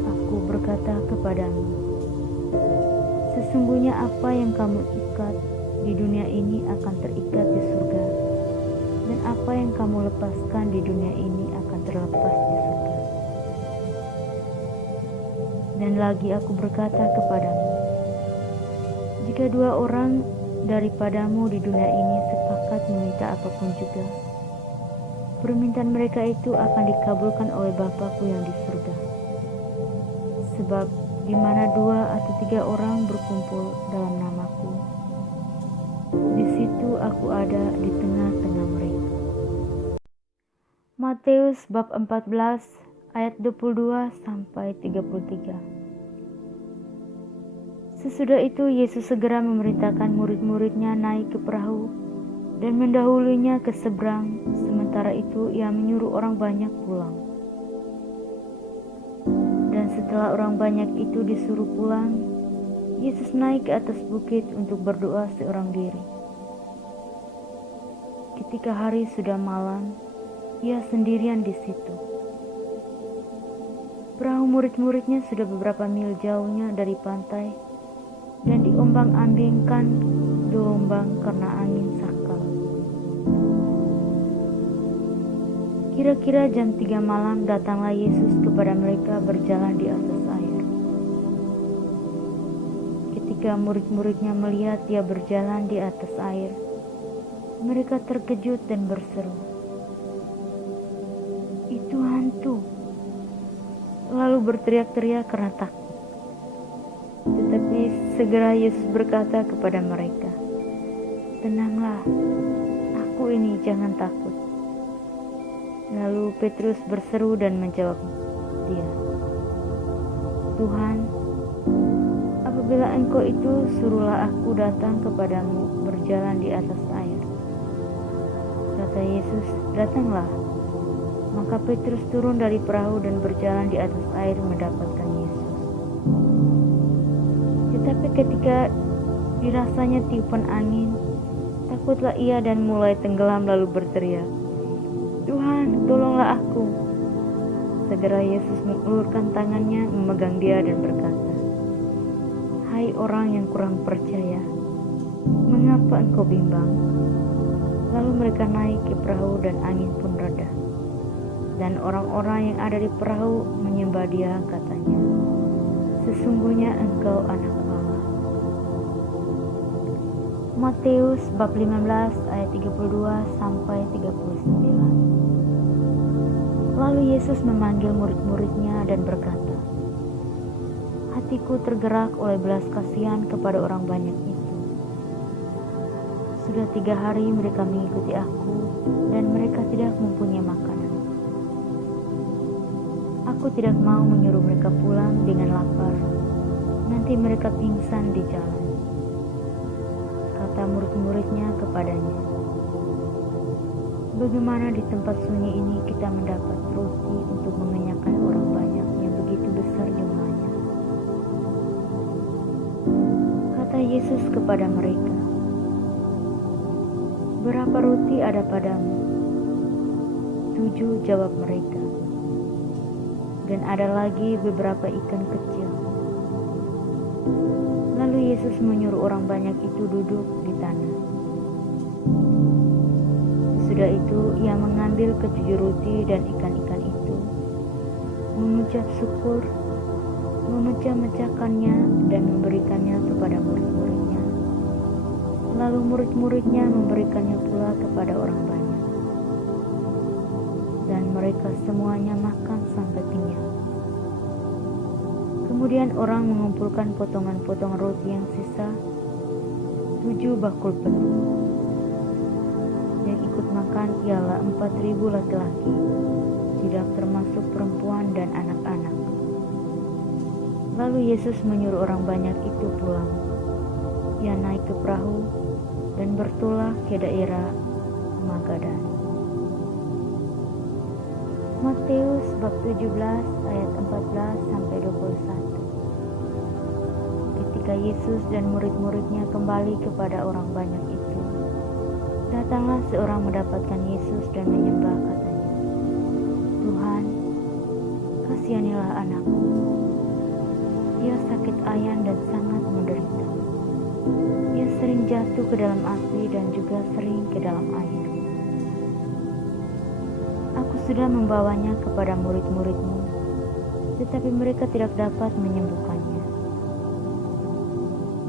Aku berkata kepadamu, sesungguhnya apa yang kamu ikat di dunia ini akan terikat di surga, dan apa yang kamu lepaskan di dunia ini akan terlepas di surga. Dan lagi aku berkata kepadamu, jika 2 orang daripadamu di dunia ini sepakat meminta apapun juga, permintaan mereka itu akan dikabulkan oleh Bapa-Ku yang di surga. Sebab di mana 2 atau 3 orang berkumpul dalam nama-Ku, di situ aku ada di tengah-tengah mereka. Matius bab 14 ayat 22-33. Sesudah itu Yesus segera memerintahkan murid-muridnya naik ke perahu dan mendahulunya ke seberang. Sementara itu ia menyuruh orang banyak pulang. Dan setelah orang banyak itu disuruh pulang, Yesus naik ke atas bukit untuk berdoa seorang diri. Ketika hari sudah malam, ia sendirian di situ. Perahu murid-muridnya sudah beberapa mil jauhnya dari pantai dan diombang-ambingkan gelombang karena angin sakal. Kira-kira jam 3 malam datanglah Yesus kepada mereka berjalan di atas air. Ketika murid-muridnya melihat dia berjalan di atas air, mereka terkejut dan berseru, "Itu hantu!" Lalu berteriak-teriak karena takut. Tetapi segera Yesus berkata kepada mereka, "Tenanglah, aku ini, jangan takut." Lalu Petrus berseru dan menjawab dia, "Tuhan, apabila Engkau itu, suruhlah aku datang kepadamu berjalan di atas air." Kata Yesus, "Datanglah." Maka Petrus turun dari perahu dan berjalan di atas air mendapatkan Yesus. Tetapi ketika dirasanya tiupan angin, takutlah ia dan mulai tenggelam lalu berteriak, "Tuhan, tolonglah aku." Segera Yesus mengulurkan tangannya, memegang dia dan berkata, "Hai orang yang kurang percaya, mengapa engkau bimbang?" Lalu mereka naik ke perahu dan angin pun reda. Dan orang-orang yang ada di perahu menyembah dia, katanya, "Sesungguhnya engkau anak Allah." Matius bab 15 ayat 32-39. Lalu Yesus memanggil murid-muridnya dan berkata, "Hatiku tergerak oleh belas kasihan kepada orang banyak itu. Sudah 3 hari mereka mengikuti aku dan mereka tidak mempunyai makanan. Aku tidak mau menyuruh mereka pulang dengan lapar, nanti mereka pingsan di jalan." Kata murid-muridnya kepadanya, "Bagaimana di tempat sunyi ini kita mendapat roti untuk mengenyangkan orang banyak yang begitu besar jumlahnya?" Kata Yesus kepada mereka, "Berapa roti ada padamu?" 7, jawab mereka. dan ada lagi beberapa ikan kecil. Lalu Yesus menyuruh orang banyak itu duduk di tanah. Sesudah itu ia mengambil ketujuh roti dan ikan-ikan itu, mengucap syukur, memecah-mecahkannya dan memberikannya kepada murid-muridnya. Lalu murid-muridnya memberikannya pula kepada orang banyak. Dan mereka semuanya makan sampai kenyang. Kemudian orang mengumpulkan potongan-potongan roti yang sisa, 7 bakul penuh. Yang ikut makan ialah 4.000 laki-laki, tidak termasuk perempuan dan anak-anak. Lalu Yesus menyuruh orang banyak itu pulang. Ia naik ke perahu dan bertolak ke daerah Magadan. Matius bab 17 ayat 14 sampai 21. Ketika Yesus dan murid-muridnya kembali kepada orang banyak itu, datanglah seorang mendapatkan Yesus dan menyembah, katanya, "Tuhan, kasihanilah anakku. Ia sakit ayan dan sangat menderita. Ia sering jatuh ke dalam api dan juga sering ke dalam air. Aku sudah membawanya kepada murid-murid-Mu, tetapi mereka tidak dapat menyembuhkannya."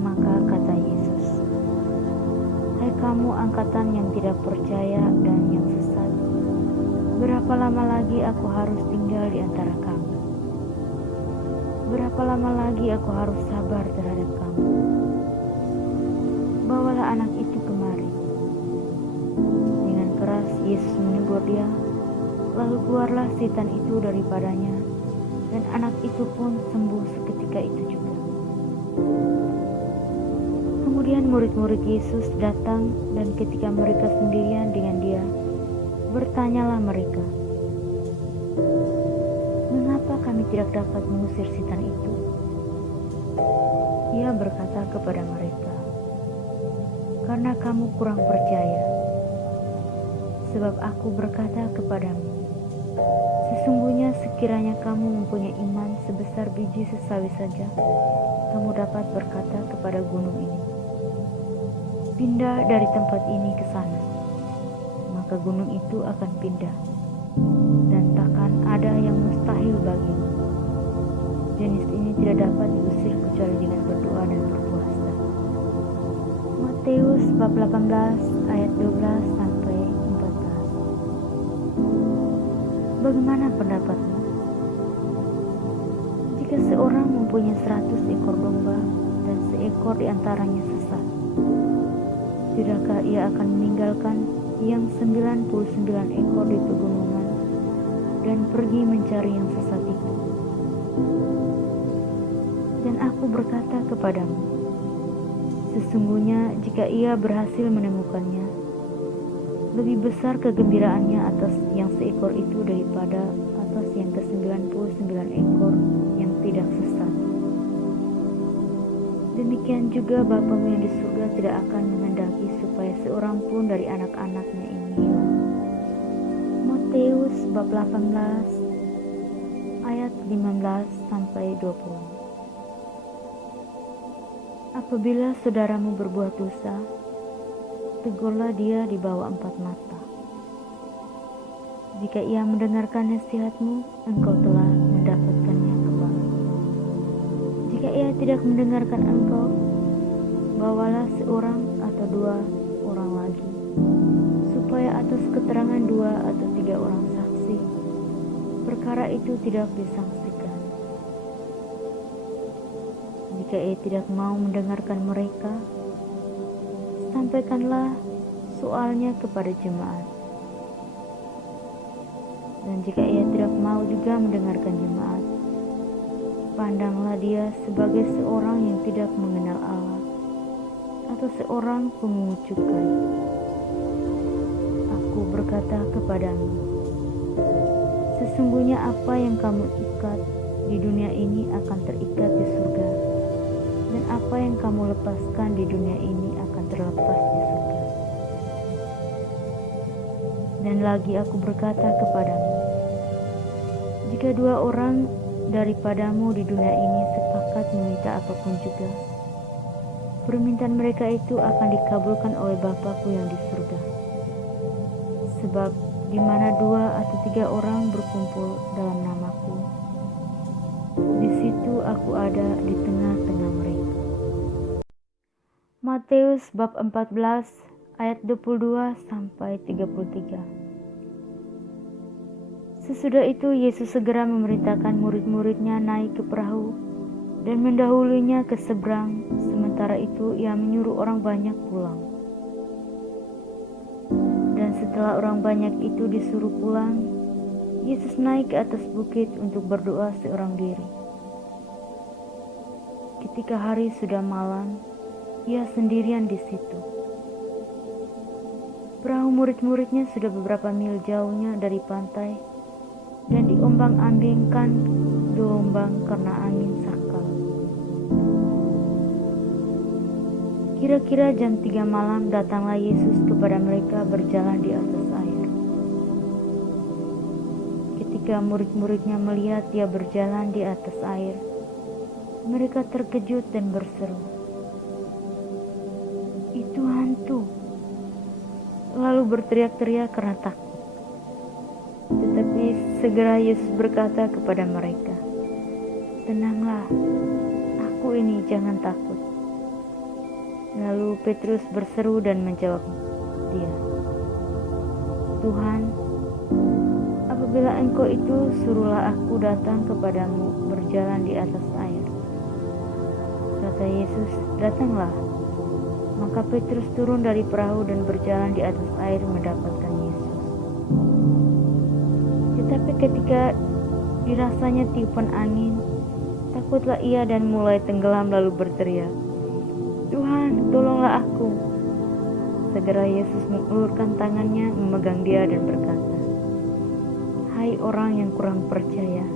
Maka kata Yesus, "Hai kamu angkatan yang tidak percaya dan yang sesat, berapa lama lagi aku harus tinggal di antara kamu? Berapa lama lagi aku harus sabar terhadap kamu? Bawalah anak itu kemari." Dengan keras Yesus menegur dia, lalu keluarlah setan itu daripadanya, dan anak itu pun sembuh seketika itu juga. Kemudian murid-murid Yesus datang, dan ketika mereka sendirian dengan dia, bertanyalah mereka, "Mengapa kami tidak dapat mengusir setan itu?" Ia berkata kepada mereka, "Karena kamu kurang percaya. Sebab aku berkata kepadamu, sesungguhnya sekiranya kamu mempunyai iman sebesar biji sesawi saja, kamu dapat berkata kepada gunung ini, 'Pindah dari tempat ini ke sana,' maka gunung itu akan pindah, dan takkan ada yang mustahil bagimu. Jenis ini tidak dapat diusir kecuali dengan berdoa dan berpuasa." Matius bab 18 ayat 12 sampai 14. Bagaimana pendapatmu? Jika seorang mempunyai 100 ekor domba dan seekor diantaranya sesat, tidakkah ia akan meninggalkan yang 99 ekor di pegunungan dan pergi mencari yang sesat itu? Dan aku berkata kepadamu, sesungguhnya jika ia berhasil menemukannya, lebih besar kegembiraannya atas yang seekor itu daripada atas yang ke-99 ekor yang tidak sesat. Demikian juga Bapamu yang di surga tidak akan menghendaki supaya seorang pun dari anak-anaknya ini hilang. Matius bab 18 ayat 15 sampai 20. Apabila saudaramu berbuat dosa, tegurlah dia di bawah 4 mata. Jika ia mendengarkan nasihatmu, engkau telah mendapatkannya kembali. Jika ia tidak mendengarkan engkau, bawalah seorang atau 2 orang lagi, supaya atas keterangan 2 atau 3 orang saksi, perkara itu tidak disangsikan. Jika ia tidak mau mendengarkan mereka, sampaikanlah soalnya kepada jemaat. Dan jika ia tidak mau juga mendengarkan jemaat, pandanglah dia sebagai seorang yang tidak mengenal Allah, atau seorang pemungut cukai. Aku berkata kepadamu, sesungguhnya apa yang kamu ikat di dunia ini akan terikat di surga, dan apa yang kamu lepaskan di dunia ini akan terlepas di surga. Dan lagi aku berkata kepadamu, Jika dua orang daripadamu di dunia ini sepakat meminta apapun juga, permintaan mereka itu akan dikabulkan oleh Bapa-Ku yang di surga. Sebab di mana 2 atau 3 orang berkumpul dalam nama-Ku, di situ Aku ada di tengah-tengah mereka. Matius bab 14 ayat 22 sampai 33. Sesudah itu Yesus segera memerintahkan murid-muridnya naik ke perahu dan mendahulunya ke seberang. Sementara itu Ia menyuruh orang banyak pulang. Dan setelah orang banyak itu disuruh pulang, Yesus naik ke atas bukit untuk berdoa seorang diri. Ketika hari sudah malam, Ia sendirian di situ. Perahu murid-muridnya sudah beberapa mil jauhnya dari pantai dan diombang-ambingkan gelombang karena angin sakal. Kira-kira jam 3 malam datanglah Yesus kepada mereka berjalan di atas air. Ketika murid-muridnya melihat Dia berjalan di atas air, mereka terkejut dan berseru, "Itu hantu!" Lalu berteriak-teriak karena takut. Tetapi segera Yesus berkata kepada mereka, "Tenanglah, Aku ini, jangan takut." Lalu Petrus berseru dan menjawab Dia, "Tuhan, apabila Engkau itu, suruhlah aku datang kepadamu berjalan di atas air." Kata Yesus, "Datanglah." Maka Petrus turun dari perahu dan berjalan di atas air mendapatkan Yesus. Tetapi ketika dirasanya tiupan angin, takutlah ia dan mulai tenggelam lalu berteriak, "Tuhan, tolonglah aku." Segera Yesus mengulurkan tangannya, memegang dia dan berkata, "Hai orang yang kurang percaya,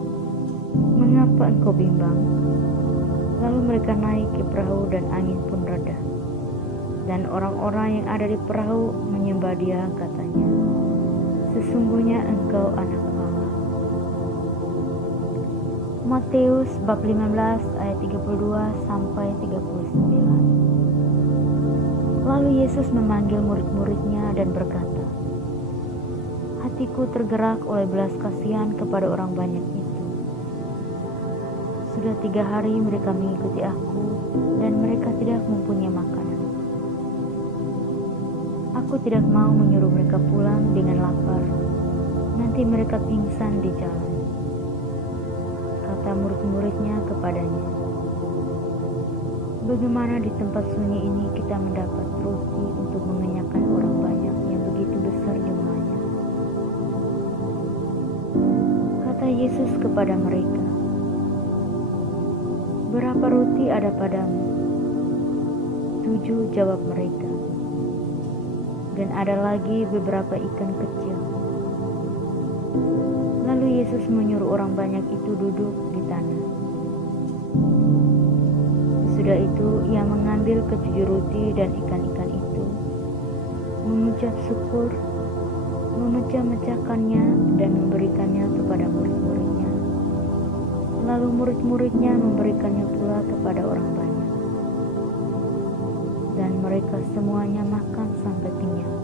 mengapa engkau bimbang?" Lalu mereka naik ke perahu dan angin pun reda. Dan orang-orang yang ada di perahu menyembah Dia, katanya, "Sesungguhnya Engkau Anak Allah." Matius bab 15 ayat 32 sampai 39. Lalu Yesus memanggil murid-muridnya dan berkata, "Hatiku tergerak oleh belas kasihan kepada orang banyak itu. Sudah 3 hari mereka mengikuti Aku dan mereka tidak mempunyai makanan. Aku tidak mau menyuruh mereka pulang dengan lapar, nanti mereka pingsan di jalan." Kata murid-muridnya kepadanya, "Bagaimana di tempat sunyi ini kita mendapat roti untuk mengenyangkan orang banyak yang begitu besar jumlahnya?" Kata Yesus kepada mereka, "Berapa roti ada padamu?" 7, jawab mereka. "Dan ada lagi beberapa ikan kecil." Lalu Yesus menyuruh orang banyak itu duduk di tanah. Sesudah itu Ia mengambil ke-7 roti dan ikan-ikan itu, mengucap syukur, memecah-mecahkannya dan memberikannya kepada murid-muridnya. Lalu murid-muridnya memberikannya pula kepada orang banyak. Dan mereka semuanya makan sampai kenyang.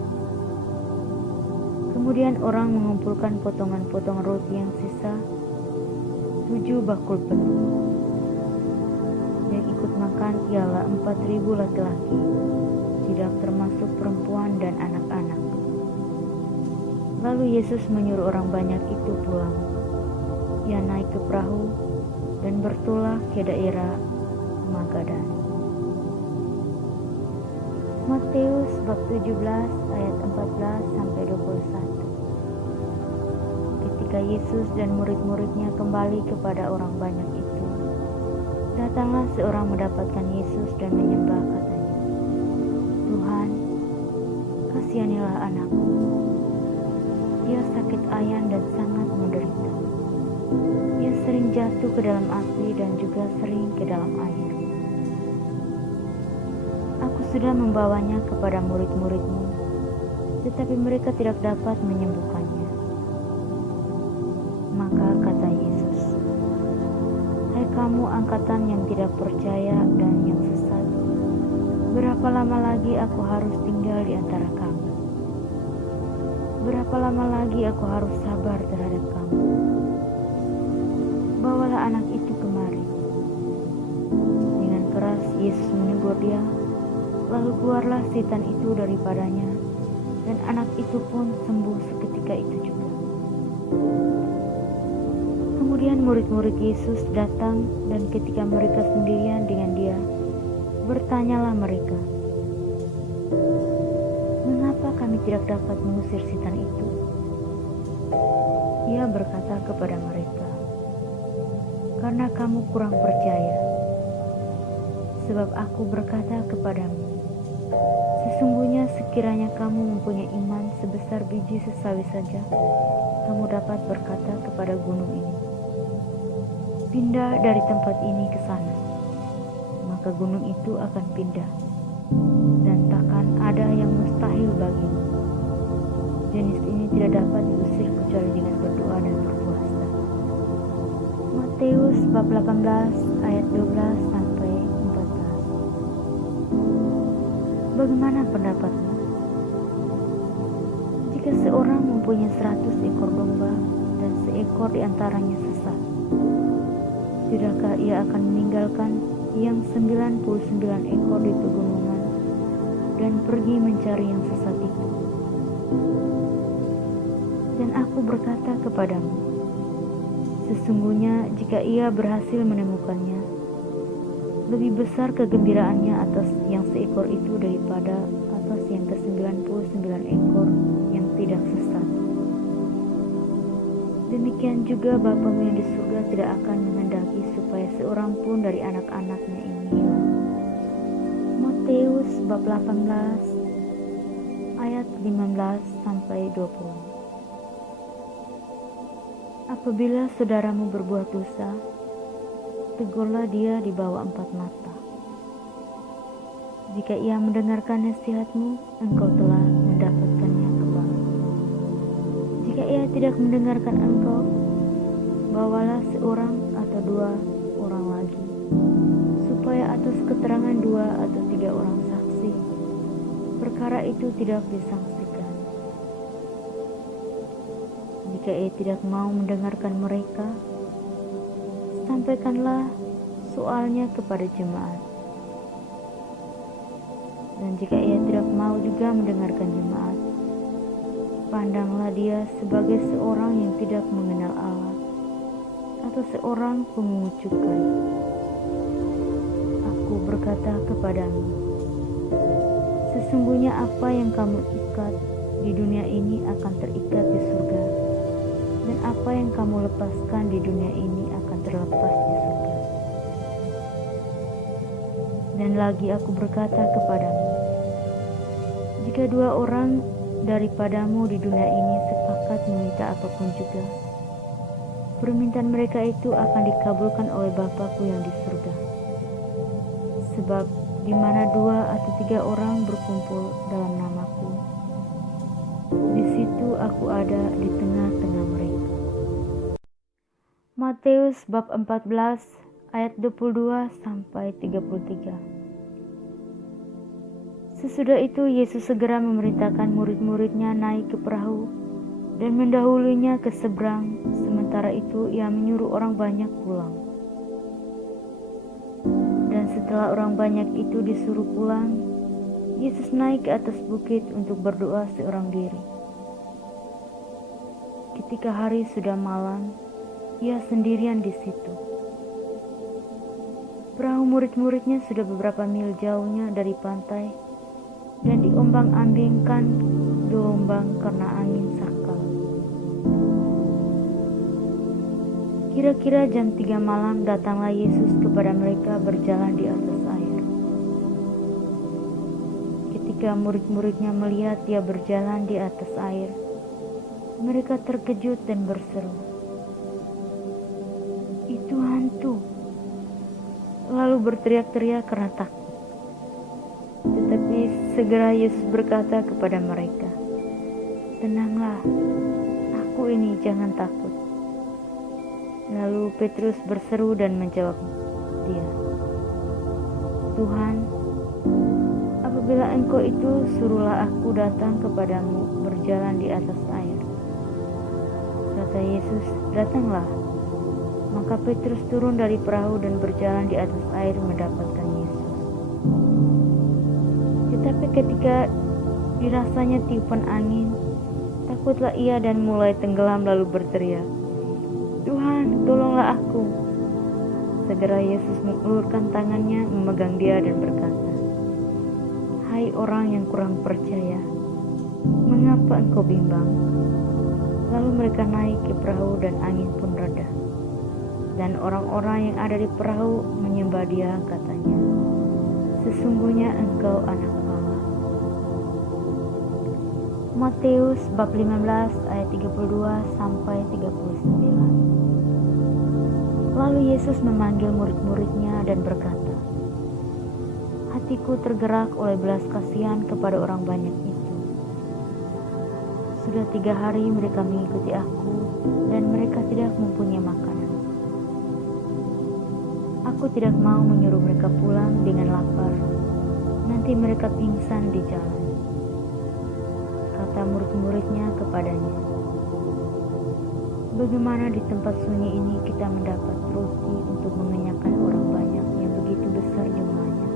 Kemudian orang mengumpulkan potongan-potongan roti yang sisa, 7 bakul penuh. Yang ikut makan ialah 4.000 laki-laki, tidak termasuk perempuan dan anak-anak. Lalu Yesus menyuruh orang banyak itu pulang. Ia naik ke perahu dan bertolak ke daerah Magadan. Matius bab 17 ayat 14 sampai 21. Ketika Yesus dan murid-muridnya kembali kepada orang banyak itu, datanglah seorang mendapatkan Yesus dan menyembah, katanya, "Tuhan, kasihanilah anakku. Dia sakit ayan dan sangat menderita. Ia sering jatuh ke dalam api dan juga sering ke dalam air. Aku sudah membawanya kepada murid-murid-Mu, tetapi mereka tidak dapat menyembuhkannya." Maka kata Yesus, kamu angkatan yang tidak percaya dan yang sesat, berapa lama lagi aku harus tinggal di antara kamu? Berapa lama lagi aku harus sabar terhadap kamu? Bawalah anak itu kemari. Dengan keras Yesus menegur dia, lalu keluarlah setan itu daripadanya, dan anak itu pun sembuh seketika itu juga. Kemudian murid-murid Yesus datang, dan ketika mereka sendirian dengan dia, bertanyalah mereka, "Mengapa kami tidak dapat mengusir setan itu?" Ia berkata kepada mereka, "Karena kamu kurang percaya. Sebab aku berkata kepadamu, sesungguhnya sekiranya kamu mempunyai iman sebesar biji sesawi saja, kamu dapat berkata kepada gunung ini, 'Pindah dari tempat ini ke sana,' maka gunung itu akan pindah, dan takkan ada yang mustahil bagimu. Jenis ini tidak dapat diusir kecuali dengan berdoa dan berpuasa." Matius bab 18 ayat 12 sampai 14. Bagaimana pendapatmu? Jika seorang mempunyai 100 ekor domba dan seekor di antaranya sesat, tidakkah ia akan meninggalkan yang 99 ekor di pegunungan dan pergi mencari yang sesat itu? Dan aku berkata kepadamu, sesungguhnya jika ia berhasil menemukannya, lebih besar kegembiraannya atas yang seekor itu daripada atas yang ke-99 ekor yang tidak sesat. Demikian juga Bapamu yang di surga tidak akan menghendaki supaya seorang pun dari anak-anaknya ini hilang. Matius bab 18 ayat 15 sampai 20. Apabila saudaramu berbuat dosa, tegurlah dia di bawah 4 mata. Jika ia mendengarkan nasihatmu, engkau telah mendapatkannya kembali. Jika ia tidak mendengarkan engkau, bawalah seorang atau 2 orang lagi, supaya atas keterangan 2 atau 3 orang saksi, perkara itu tidak disangsikan. Jika ia tidak mau mendengarkan mereka, sampaikanlah soalnya kepada jemaat. Dan jika ia tidak mau juga mendengarkan jemaat, pandanglah dia sebagai seorang yang tidak mengenal Allah atau seorang pemungut cukai. Aku berkata kepadamu, sesungguhnya apa yang kamu ikat di dunia ini akan terikat di surga, dan apa yang kamu lepaskan di dunia ini akan terlepas di surga. Dan lagi aku berkata kepadamu, jika 2 orang daripadamu di dunia ini sepakat meminta apapun juga, permintaan mereka itu akan dikabulkan oleh Bapa-Ku yang di surga. Sebab di mana 2 atau 3 orang berkumpul dalam nama-Ku, di situ Aku ada di tengah-tengah mereka. Matius bab 14 ayat 22 sampai 33. Sesudah itu Yesus segera memerintahkan murid-muridnya naik ke perahu dan mendahulunya ke seberang. Sementara itu ia menyuruh orang banyak pulang. Dan setelah orang banyak itu disuruh pulang, Yesus naik ke atas bukit untuk berdoa seorang diri. Ketika hari sudah malam, ia sendirian di situ. Perahu murid-muridnya sudah beberapa mil jauhnya dari pantai dan diombang-ambingkan gelombang karena angin sakal. Kira-kira jam 3 malam datanglah Yesus kepada mereka berjalan di atas air. Ketika murid-muridnya melihat dia berjalan di atas air, mereka terkejut dan berseru, "Itu hantu!" Lalu berteriak-teriak karena takut. Tetapi segera Yesus berkata kepada mereka, "Tenanglah, Aku ini, jangan takut." Lalu Petrus berseru dan menjawab dia, "Tuhan, apabila Engkau itu, suruhlah aku datang kepadamu berjalan di atas air." Kata Yesus, "Datanglah." Maka Petrus turun dari perahu dan berjalan di atas air mendapatkan Yesus. Tetapi ketika dirasanya tiupan angin, takutlah ia dan mulai tenggelam lalu berteriak, "Tuhan, tolonglah aku." Segera Yesus mengulurkan tangannya, memegang dia dan berkata, "Hai orang yang kurang percaya, mengapa engkau bimbang?" Lalu mereka naik ke perahu dan angin pun reda. Dan orang-orang yang ada di perahu menyembah dia, katanya, "Sesungguhnya engkau anak Allah." Matius bab 15 ayat 32 sampai 39. Lalu Yesus memanggil murid-muridnya dan berkata, "Hatiku tergerak oleh belas kasihan kepada orang banyak itu. Sudah 3 hari mereka mengikuti aku dan mereka tidak mempunyai makanan. Aku tidak mau menyuruh mereka pulang dengan lapar, nanti mereka pingsan di jalan." Kata murid-muridnya kepadanya, "Bagaimana di tempat sunyi ini kita mendapat roti untuk mengenyangkan orang banyak yang begitu besar jumlahnya?"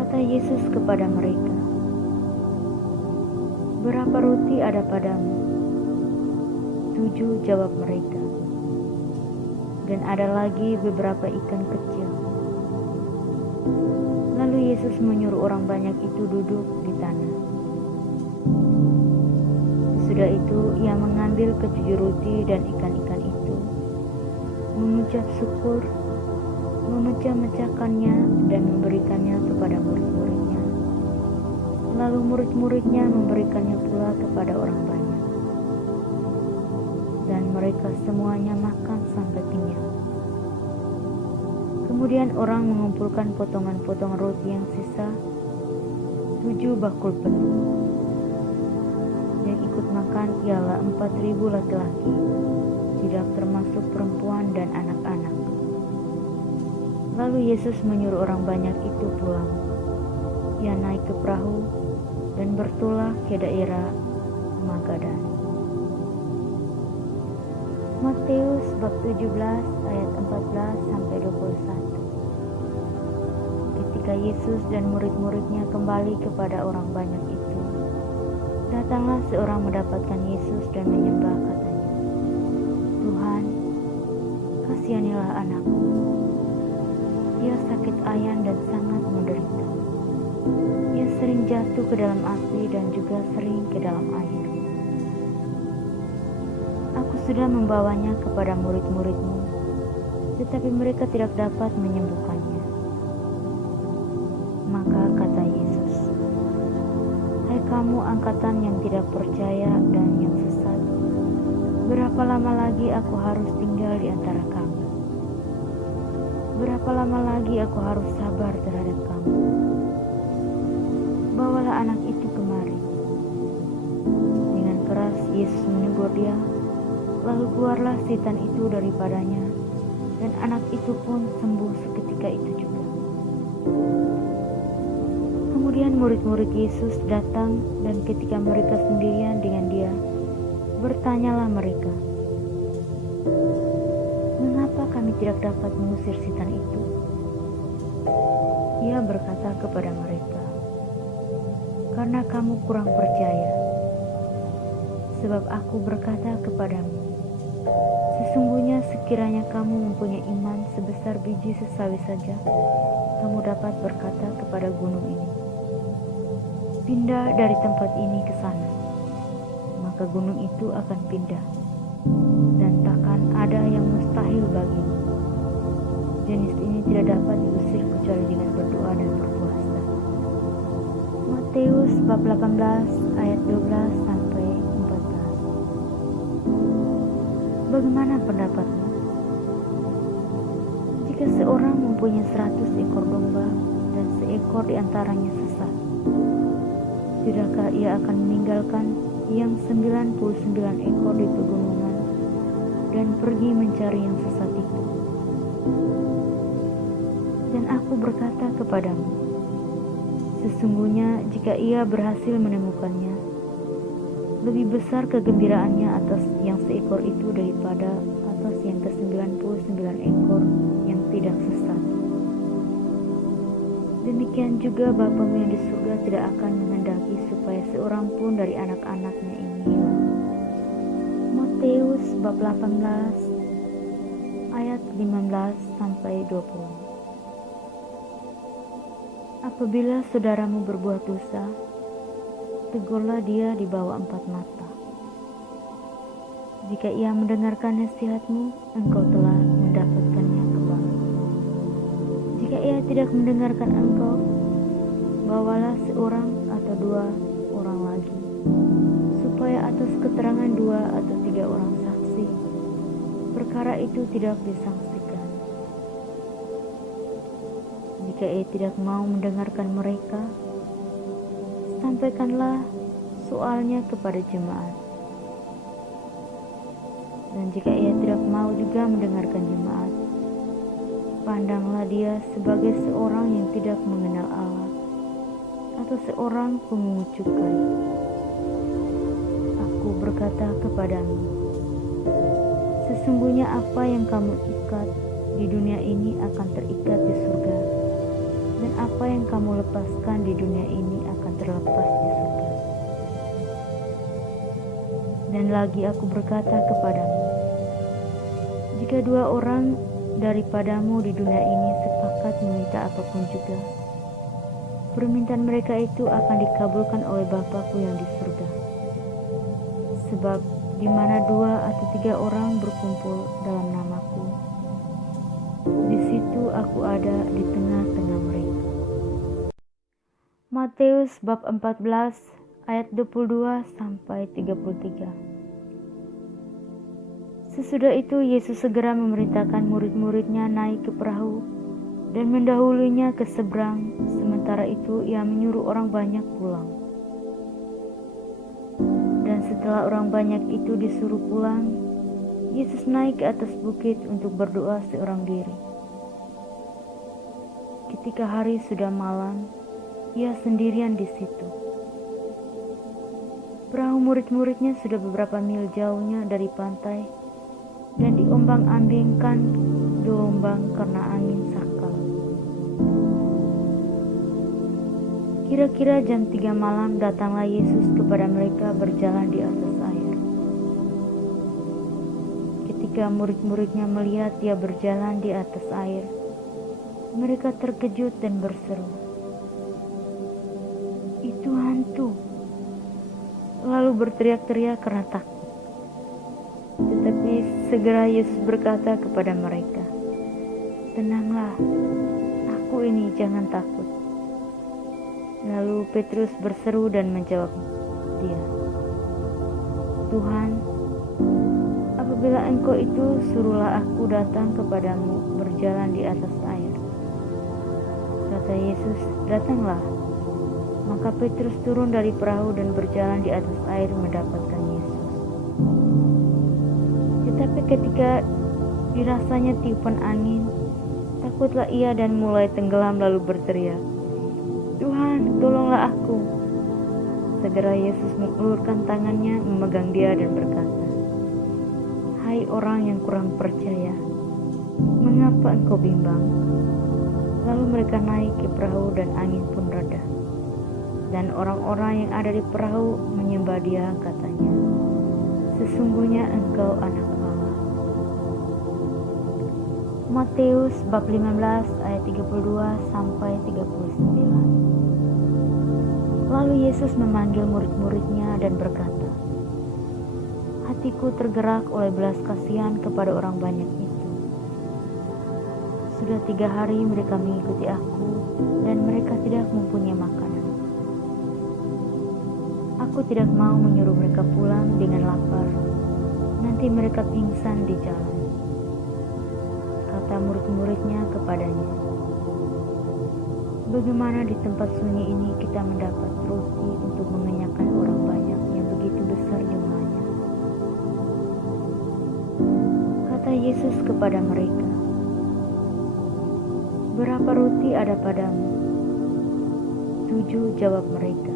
Kata Yesus kepada mereka, "Berapa roti ada padamu?" 7, jawab mereka. "Dan ada lagi beberapa ikan kecil." Lalu Yesus menyuruh orang banyak itu duduk di tanah. Sesudah itu ia mengambil ke-7 roti dan ikan-ikan itu, mengucap syukur, memecah-mecahkannya dan memberikannya kepada murid-muridnya. Lalu murid-muridnya memberikannya pula kepada orang banyak. Dan mereka semuanya makan sampai kenyang. Kemudian orang mengumpulkan potongan-potongan roti yang sisa, 7 bakul penuh. Yang ikut makan ialah 4.000 laki-laki, tidak termasuk perempuan dan anak-anak. Lalu Yesus menyuruh orang banyak itu pulang. Ia naik ke perahu dan bertolak ke daerah Magadan. Matius bab 17 ayat 14 sampai 21. Ketika Yesus dan murid-muridnya kembali kepada orang banyak itu, datanglah seorang mendapatkan Yesus dan menyembah, katanya, "Tuhan, kasihanilah anakku. Dia sakit ayan dan sangat menderita. Ia sering jatuh ke dalam api dan juga sering ke dalam air. Aku sudah membawanya kepada murid-muridmu, tetapi mereka tidak dapat menyembuhkannya." Maka kata Yesus, "Hai kamu angkatan yang tidak percaya dan yang sesat, berapa lama lagi aku harus tinggal di antara kamu? Berapa lama lagi aku harus sabar terhadap kamu? Bawalah anak itu kemari." Dengan keras Yesus menegur dia. Lalu keluarlah setan itu daripadanya, dan anak itu pun sembuh seketika itu juga. Kemudian murid-murid Yesus datang, dan ketika mereka sendirian dengan dia, bertanyalah mereka, "Mengapa kami tidak dapat mengusir setan itu?" Ia berkata kepada mereka, "Karena kamu kurang percaya. Sebab aku berkata kepadamu, sesungguhnya sekiranya kamu mempunyai iman sebesar biji sesawi saja, kamu dapat berkata kepada gunung ini, 'Pindah dari tempat ini ke sana,' maka gunung itu akan pindah, dan takkan ada yang mustahil bagimu. Jenis ini tidak dapat diusir kecuali dengan berdoa dan berpuasa." Matius bab 18 ayat 12 sampai 14. Bagaimana pendapatmu? Jika seorang mempunyai 100 ekor domba dan seekor diantaranya sesat, tidakkah ia akan meninggalkan yang 99 ekor di pegunungan dan pergi mencari yang sesat itu. Dan aku berkata kepadamu, sesungguhnya jika ia berhasil menemukannya, lebih besar kegembiraannya atas yang seekor itu daripada atas yang ke-99 ekor yang tidak sesat. Demikian juga Bapamu yang di surga tidak akan menghendaki supaya seorang pun dari anak-anaknya ini hilang. Matius bab 18 ayat 15-20. Apabila saudaramu berbuat dosa, tegurlah dia di bawah 4 mata. Jika ia mendengarkan nasihatmu, engkau telah mendapatkannya kembali. Jika ia tidak mendengarkan engkau, bawalah seorang atau 2 orang lagi, supaya atas keterangan 2 atau 3 orang saksi, perkara itu tidak disangsikan. Jika ia tidak mau mendengarkan mereka, sampaikanlah soalnya kepada jemaat. Dan jika ia tidak mau juga mendengarkan jemaat, pandanglah dia sebagai seorang yang tidak mengenal Allah atau seorang pemungut cukai. Aku berkata kepadamu, sesungguhnya apa yang kamu ikat di dunia ini akan terikat di surga, dan apa yang kamu lepaskan di dunia ini akan terlepas di surga. Dan lagi aku berkata kepadamu, jika 2 orang daripadamu di dunia ini sepakat meminta apapun juga, permintaan mereka itu akan dikabulkan oleh Bapa-Ku yang di surga. Sebab di mana 2 atau 3 orang berkumpul dalam nama-Ku, di situ aku ada di tengah-tengah mereka. Matius bab 14 ayat 22-33. Sesudah itu Yesus segera memerintahkan murid-muridnya naik ke perahu dan mendahulunya ke seberang. Sementara itu ia menyuruh orang banyak pulang. Dan setelah orang banyak itu disuruh pulang, Yesus naik ke atas bukit untuk berdoa seorang diri. Ketika hari sudah malam, ia sendirian di situ. Perahu murid-muridnya sudah beberapa mil jauhnya dari pantai dan diombang-ambingkan gelombang karena angin sakal. Kira-kira jam 3 malam datanglah Yesus kepada mereka berjalan di atas air. Ketika murid-muridnya melihat dia berjalan di atas air, mereka terkejut dan berseru, "Itu hantu!" Lalu berteriak-teriak karena takut. Tetapi segera Yesus berkata kepada mereka, "Tenanglah, aku ini, jangan takut." Lalu Petrus berseru dan menjawab dia, "Tuhan, apabila Engkau itu, suruhlah aku datang kepadamu berjalan di atas air." Kata Yesus, "Datanglah." Maka Petrus turun dari perahu dan berjalan di atas air mendapatkan Yesus. Tetapi ketika dirasanya tiupan angin, takutlah ia dan mulai tenggelam lalu berteriak, "Tuhan, tolonglah aku." Segera Yesus mengulurkan tangannya, memegang dia dan berkata, "Hai orang yang kurang percaya, mengapa engkau bimbang?" Lalu mereka naik ke perahu dan angin pun reda. Dan orang-orang yang ada di perahu menyembah dia, katanya, "Sesungguhnya engkau anak Allah." Matius bab 15 ayat 32-39. Lalu Yesus memanggil murid-muridnya dan berkata, "Hatiku tergerak oleh belas kasihan kepada orang banyak itu. Sudah 3 hari mereka mengikuti aku dan mereka tidak mempunyai makanan. Aku tidak mau menyuruh mereka pulang dengan lapar, nanti mereka pingsan di jalan." Kata murid-muridnya kepadanya, "Bagaimana di tempat sunyi ini kita mendapat roti untuk mengenyangkan orang banyak yang begitu besar jumlahnya?" Kata Yesus kepada mereka, "Berapa roti ada padamu?" 7, jawab mereka.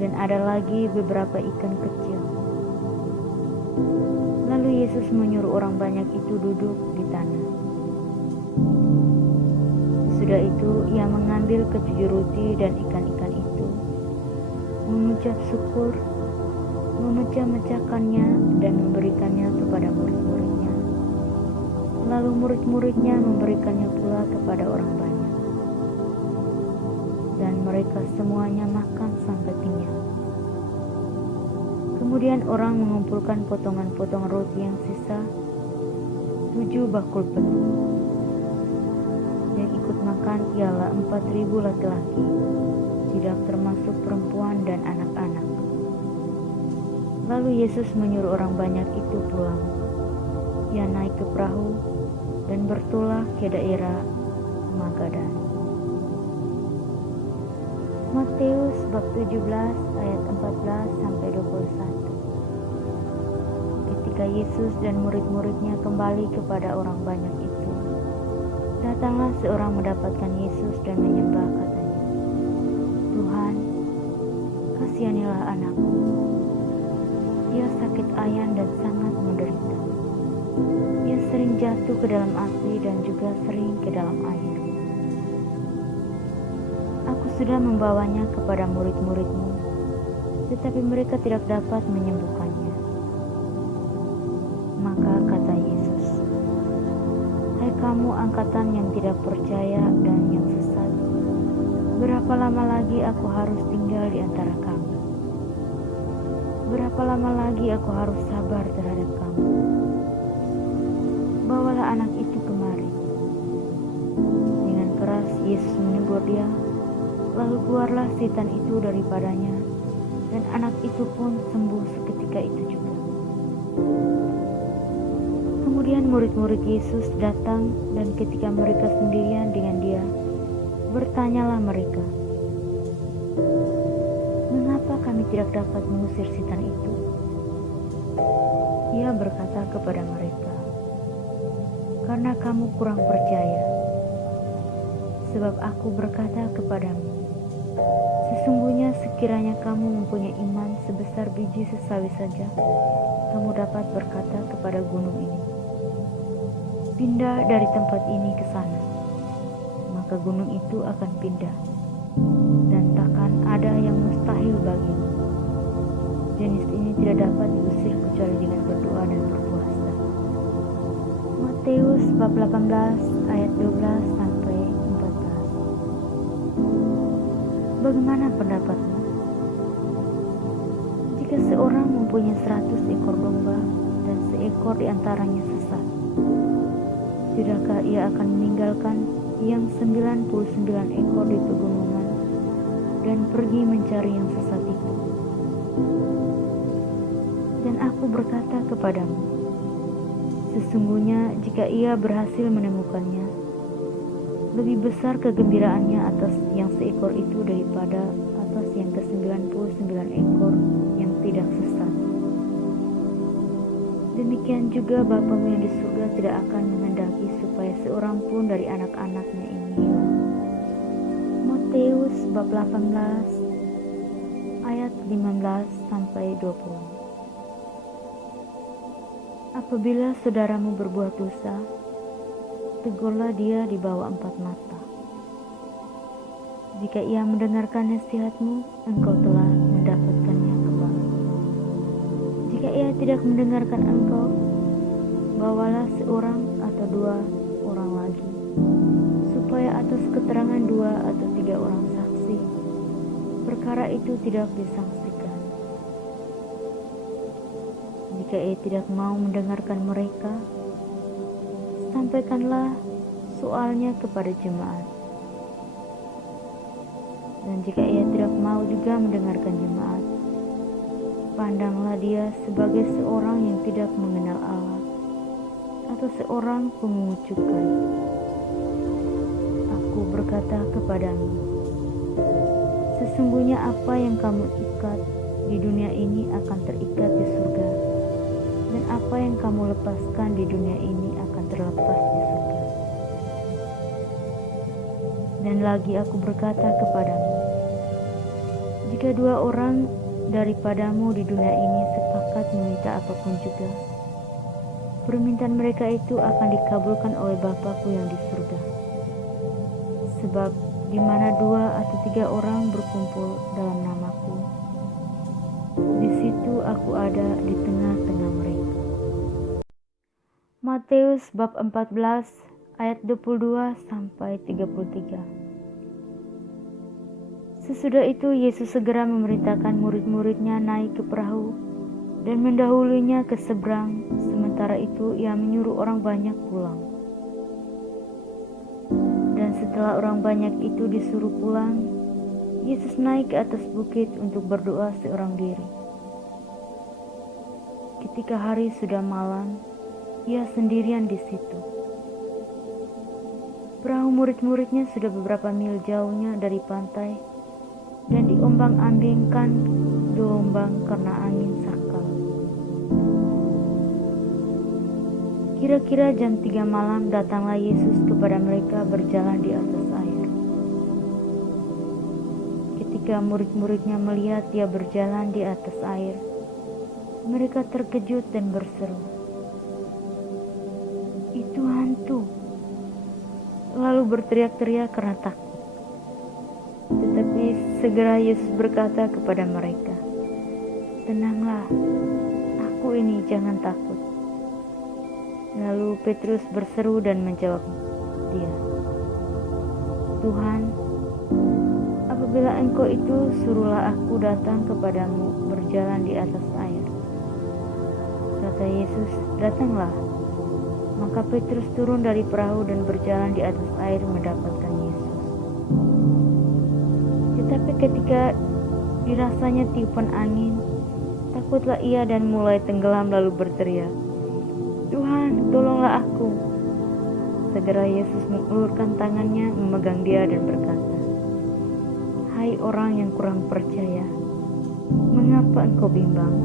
"Dan ada lagi beberapa ikan kecil." Lalu Yesus menyuruh orang banyak itu duduk di tanah. Sesudah itu ia mengambil ketujuh roti dan ikan-ikan itu, mengucap syukur, memecah-mecahkannya dan memberikannya kepada murid-muridnya. Lalu murid-muridnya memberikannya pula kepada orang banyak. Dan mereka semuanya makan sampai kenyang. Kemudian orang mengumpulkan potongan-potongan roti yang sisa, 7 bakul penuh. Yang ikut makan ialah 4.000 laki-laki, tidak termasuk perempuan dan anak-anak. Lalu Yesus menyuruh orang banyak itu pulang. Ia naik ke perahu dan bertolak ke daerah Magadan. Matius bab 17 ayat 14 sampai 21. Ketika Yesus dan murid-muridnya kembali kepada orang banyak itu, datanglah seorang mendapatkan Yesus dan menyembah, katanya, "Tuhan, kasihanilah anakku. Ia sakit ayan dan sangat menderita. Ia sering jatuh ke dalam api dan juga sering ke dalam air. Aku sudah membawanya kepada murid-murid-Mu, tetapi mereka tidak dapat menyembuhkannya." Maka kata Yesus, "Hai kamu angkatan yang tidak percaya dan yang sesat, berapa lama lagi aku harus tinggal di antara kamu? Berapa lama lagi aku harus sabar terhadap kamu? Bawalah anak itu kemari." Dengan keras Yesus menegur dia, lalu keluarlah setan itu daripadanya, dan anak itu pun sembuh seketika itu juga. Kemudian murid-murid Yesus datang, dan ketika mereka sendirian dengan dia, bertanyalah mereka, "Mengapa kami tidak dapat mengusir setan itu?" Ia berkata kepada mereka, "Karena kamu kurang percaya. Sebab aku berkata kepadamu, sesungguhnya sekiranya kamu mempunyai iman sebesar biji sesawi saja, kamu dapat berkata kepada gunung ini, 'Pindah dari tempat ini ke sana,' maka gunung itu akan pindah, dan takkan ada yang mustahil bagimu. Jenis ini tidak dapat diusir kecuali dengan berdoa dan berpuasa." Matius bab 18 ayat 12 sampai 14. Bagaimana pendapatmu? Jika seorang mempunyai 100 ekor domba dan seekor di antaranya sesat, tidakkah ia akan meninggalkan yang 99 ekor di pegunungan dan pergi mencari yang sesat itu? Dan aku berkata kepadamu, sesungguhnya jika ia berhasil menemukannya, lebih besar kegembiraannya atas yang seekor itu daripada atas yang ke-99 ekor yang tidak sesat. Demikian juga Bapamu yang di surga tidak akan menghendaki supaya seorang pun dari anak-anaknya ini hilang. Matius bab 18 ayat 15 sampai 20. Apabila saudaramu berbuat dosa, tegurlah dia di bawah 4 mata. Jika ia mendengarkan nasihatmu, engkau telah mendapatkannya kembali. Jika ia tidak mendengarkan engkau, bawalah seorang atau 2 orang lagi, supaya atas keterangan 2 atau 3 orang saksi, perkara itu tidak disangsikan. Jika ia tidak mau mendengarkan mereka, sampaikanlah soalnya kepada jemaat. Dan jika ia tidak mau juga mendengarkan jemaat, pandanglah dia sebagai seorang yang tidak mengenal Allah, atau seorang pemungut cukai. Aku berkata kepadamu, sesungguhnya apa yang kamu ikat di dunia ini akan terikat di surga, dan apa yang kamu lepaskan di dunia ini akan terlepas di surga. Dan lagi aku berkata kepadamu, jika 2 orang daripadamu di dunia ini sepakat meminta apapun juga, permintaan mereka itu akan dikabulkan oleh Bapa-Ku yang di surga. Sebab di mana 2 atau 3 orang berkumpul dalam nama-Ku, di situ Aku ada di tengah-tengah mereka. Matius bab 14 ayat 22 sampai 33. Sesudah itu Yesus segera memerintahkan murid-muridnya naik ke perahu dan mendahulunya ke seberang. Sementara itu ia menyuruh orang banyak pulang. Dan setelah orang banyak itu disuruh pulang, Yesus naik ke atas bukit untuk berdoa seorang diri. Ketika hari sudah malam, ia sendirian di situ. Perahu murid-muridnya sudah beberapa mil jauhnya dari pantai dan diombang-ambingkan gelombang karena angin sakal. Kira-kira jam 3 malam datanglah Yesus kepada mereka berjalan di atas air. Ketika murid-muridnya melihat dia berjalan di atas air, mereka terkejut dan berseru, "Itu hantu!" Lalu berteriak-teriak karena takut. Tetapi segera Yesus berkata kepada mereka, "Tenanglah, Aku ini, jangan takut." Lalu Petrus berseru dan menjawab dia, "Tuhan, apabila Engkau itu, suruhlah aku datang kepadamu berjalan di atas air." Kata Yesus, "Datanglah." Maka Petrus turun dari perahu dan berjalan di atas air mendapatkan Yesus. Tetapi ketika dirasanya tiupan angin, takutlah ia dan mulai tenggelam lalu berteriak, "Tuhan, tolonglah aku." Segera Yesus mengulurkan tangannya, memegang dia dan berkata, "Hai orang yang kurang percaya, mengapa engkau bimbang?"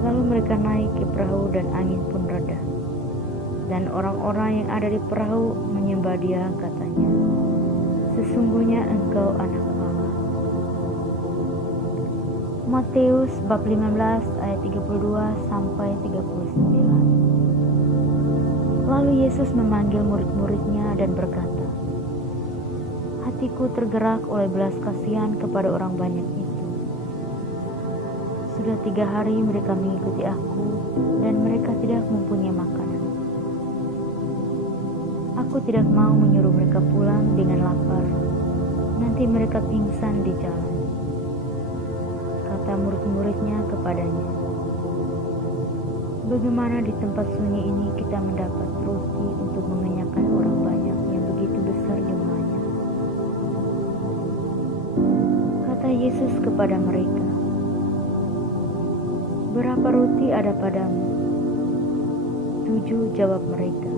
Lalu mereka naik ke perahu dan angin pun reda. Dan orang-orang yang ada di perahu menyembah dia, katanya, "Sesungguhnya engkau anak Allah." Matius bab 15 ayat 32 sampai 39. Lalu Yesus memanggil murid-muridnya dan berkata, "Hatiku tergerak oleh belas kasihan kepada orang banyak itu. Sudah 3 hari mereka mengikuti aku dan mereka tidak mempunyai makanan. Aku tidak mau menyuruh mereka pulang dengan lapar, nanti mereka pingsan di jalan." Kata murid-muridnya kepadanya, "Bagaimana di tempat sunyi ini kita mendapat roti untuk mengenyangkan orang banyak yang begitu besar jumlahnya?" Kata Yesus kepada mereka, "Berapa roti ada padamu?" 7, jawab mereka.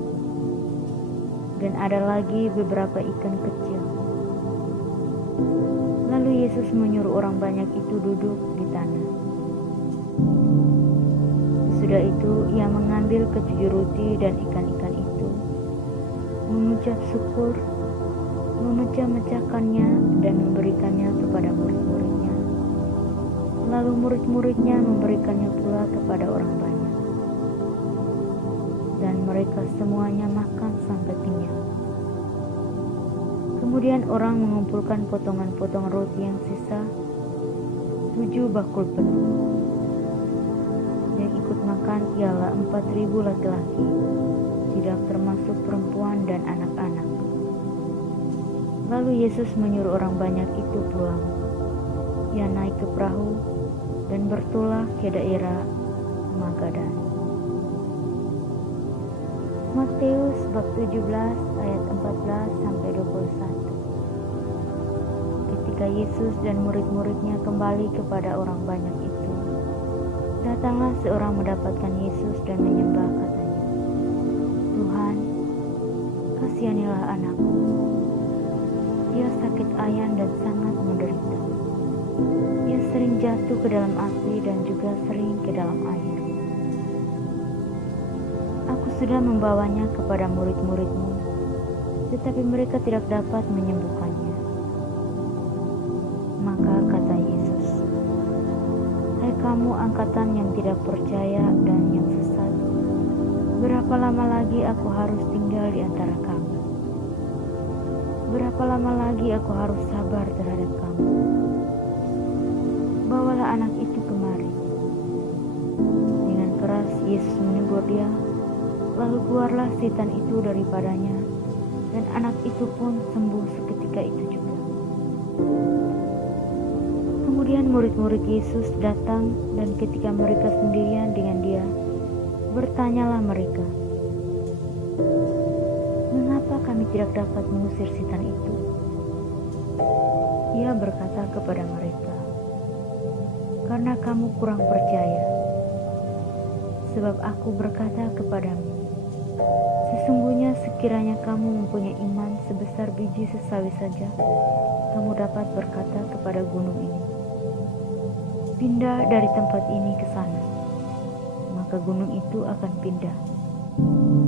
"Dan ada lagi beberapa ikan kecil." Lalu Yesus menyuruh orang banyak itu duduk di tanah. Sesudah itu ia mengambil ke7 roti dan ikan-ikan itu, mengucap syukur, memecah-mecahkannya dan memberikannya kepada murid-muridnya. Lalu murid-muridnya memberikannya pula kepada orang banyak. Dan mereka semuanya makan sampai kenyang. Kemudian orang mengumpulkan potongan-potongan roti yang sisa, 7 bakul penuh. Yang ikut makan ialah 4.000 laki-laki, tidak termasuk perempuan dan anak-anak. Lalu Yesus menyuruh orang banyak itu pulang. Ia naik ke perahu dan bertolak ke daerah Magadan. Matius bab 17 ayat 14 sampai 21. Ketika Yesus dan murid-muridnya kembali kepada orang banyak itu, datanglah seorang mendapatkan Yesus dan menyembah, katanya, "Tuhan, kasihanilah anakku. Dia sakit ayan dan sangat menderita. Ia sering jatuh ke dalam api dan juga sering ke dalam air. Aku sudah membawanya kepada murid-murid-Mu, tetapi mereka tidak dapat menyembuhkannya. Maka kata Yesus, "Hai kamu angkatan yang tidak percaya dan yang sesat, berapa lama lagi aku harus tinggal di antara kamu? Berapa lama lagi aku harus sabar terhadap kamu? Bawalah anak itu kemari." Dengan keras Yesus menegur dia, lalu keluarlah setan itu daripadanya, dan anak itu pun sembuh seketika itu juga. Kemudian murid-murid Yesus datang, dan ketika mereka sendirian dengan dia, bertanyalah mereka, "Mengapa kami tidak dapat mengusir setan itu?" Ia berkata kepada mereka, "Karena kamu kurang percaya. Sebab aku berkata kepadamu, sesungguhnya sekiranya kamu mempunyai iman sebesar biji sesawi saja, kamu dapat berkata kepada gunung ini, 'Pindah dari tempat ini ke sana,' maka gunung itu akan pindah,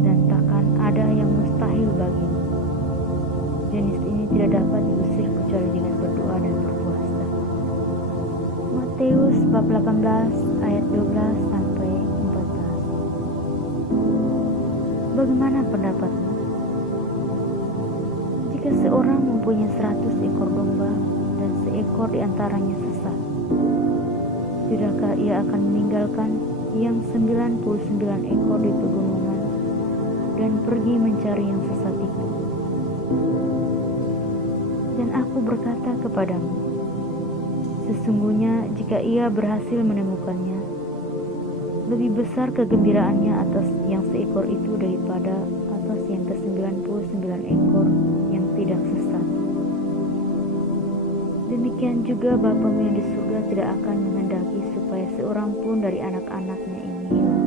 dan takkan ada yang mustahil bagimu. Jenis ini tidak dapat diusir kecuali dengan berdoa dan berpuasa." Matius bab 18 ayat 12 sampai 14. Bagaimana pendapatmu? Jika seorang mempunyai 100 ekor domba dan seekor di antaranya sesat, tidakkah ia akan meninggalkan yang 99 ekor di pegunungan dan pergi mencari yang sesat itu? Dan aku berkata kepadamu, sesungguhnya jika ia berhasil menemukannya, lebih besar kegembiraannya atas yang seekor itu daripada atas yang ke-99 ekor yang tidak sesat. Demikian juga Bapamu yang di surga tidak akan menghendaki supaya seorang pun dari anak-anaknya ini hilang.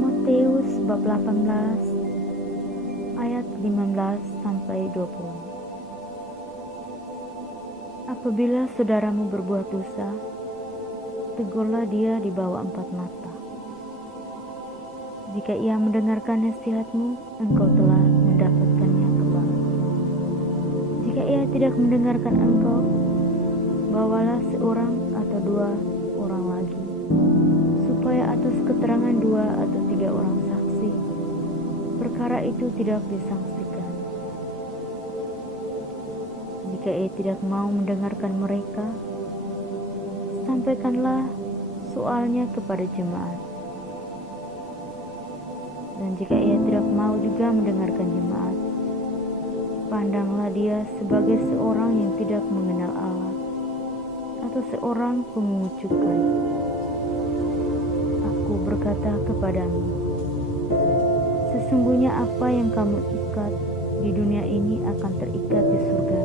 Matius bab 18 ayat 15 sampai 20. Apabila saudaramu berbuat dosa, tegurlah dia di bawah 4 mata. Jika ia mendengarkan nasihatmu, engkau telah mendapatkannya kembali. Jika ia tidak mendengarkan engkau, bawalah seorang atau 2 orang lagi, supaya atas keterangan 2 atau 3 orang saksi, perkara itu tidak disangsikan. Jika ia tidak mau mendengarkan mereka, sampaikanlah soalnya kepada jemaat. Dan jika ia tidak mau juga mendengarkan jemaat, pandanglah dia sebagai seorang yang tidak mengenal Allah, atau seorang pemungut cukai. Aku berkata kepadamu, sesungguhnya apa yang kamu ikat di dunia ini akan terikat di surga,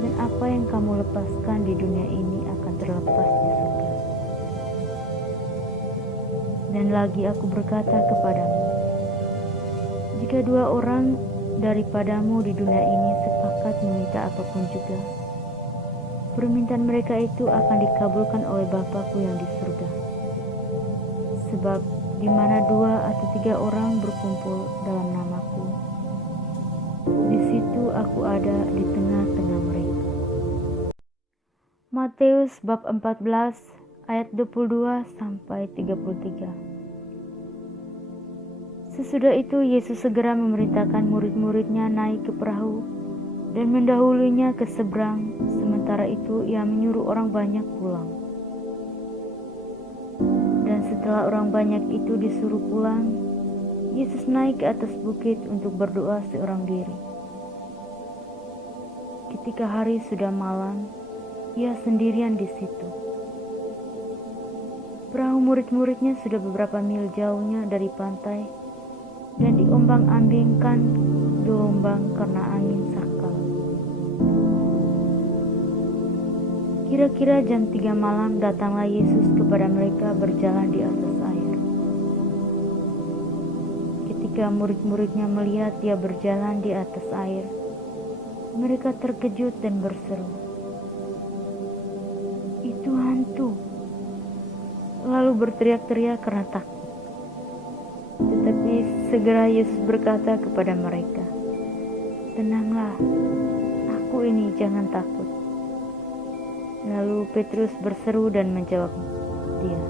dan apa yang kamu lepaskan di dunia ini akan terlepas di surga. Dan lagi aku berkata kepadamu, jika 2 orang daripadamu di dunia ini sepakat meminta apapun juga, permintaan mereka itu akan dikabulkan oleh Bapa-Ku yang di surga. Sebab di mana 2 atau 3 orang berkumpul dalam nama-Ku, di situ Aku ada di tengah-tengah mereka. Matius bab 14 ayat 22 sampai 33. Sesudah itu Yesus segera memerintahkan murid-muridnya naik ke perahu dan mendahulunya ke seberang. Sementara itu ia menyuruh orang banyak pulang. Dan setelah orang banyak itu disuruh pulang, Yesus naik ke atas bukit untuk berdoa seorang diri. Ketika hari sudah malam, ia sendirian di situ. Perahu murid-muridnya sudah beberapa mil jauhnya dari pantai dan diombang-ambingkan gelombang karena angin sakal. Kira-kira jam 3 malam datanglah Yesus kepada mereka berjalan di atas air. Ketika murid-muridnya melihat dia berjalan di atas air, mereka terkejut dan berseru, "Itu hantu!" Lalu berteriak-teriak karena takut. Segera Yesus berkata kepada mereka, "Tenanglah, aku ini, jangan takut." Lalu Petrus berseru dan menjawab dia,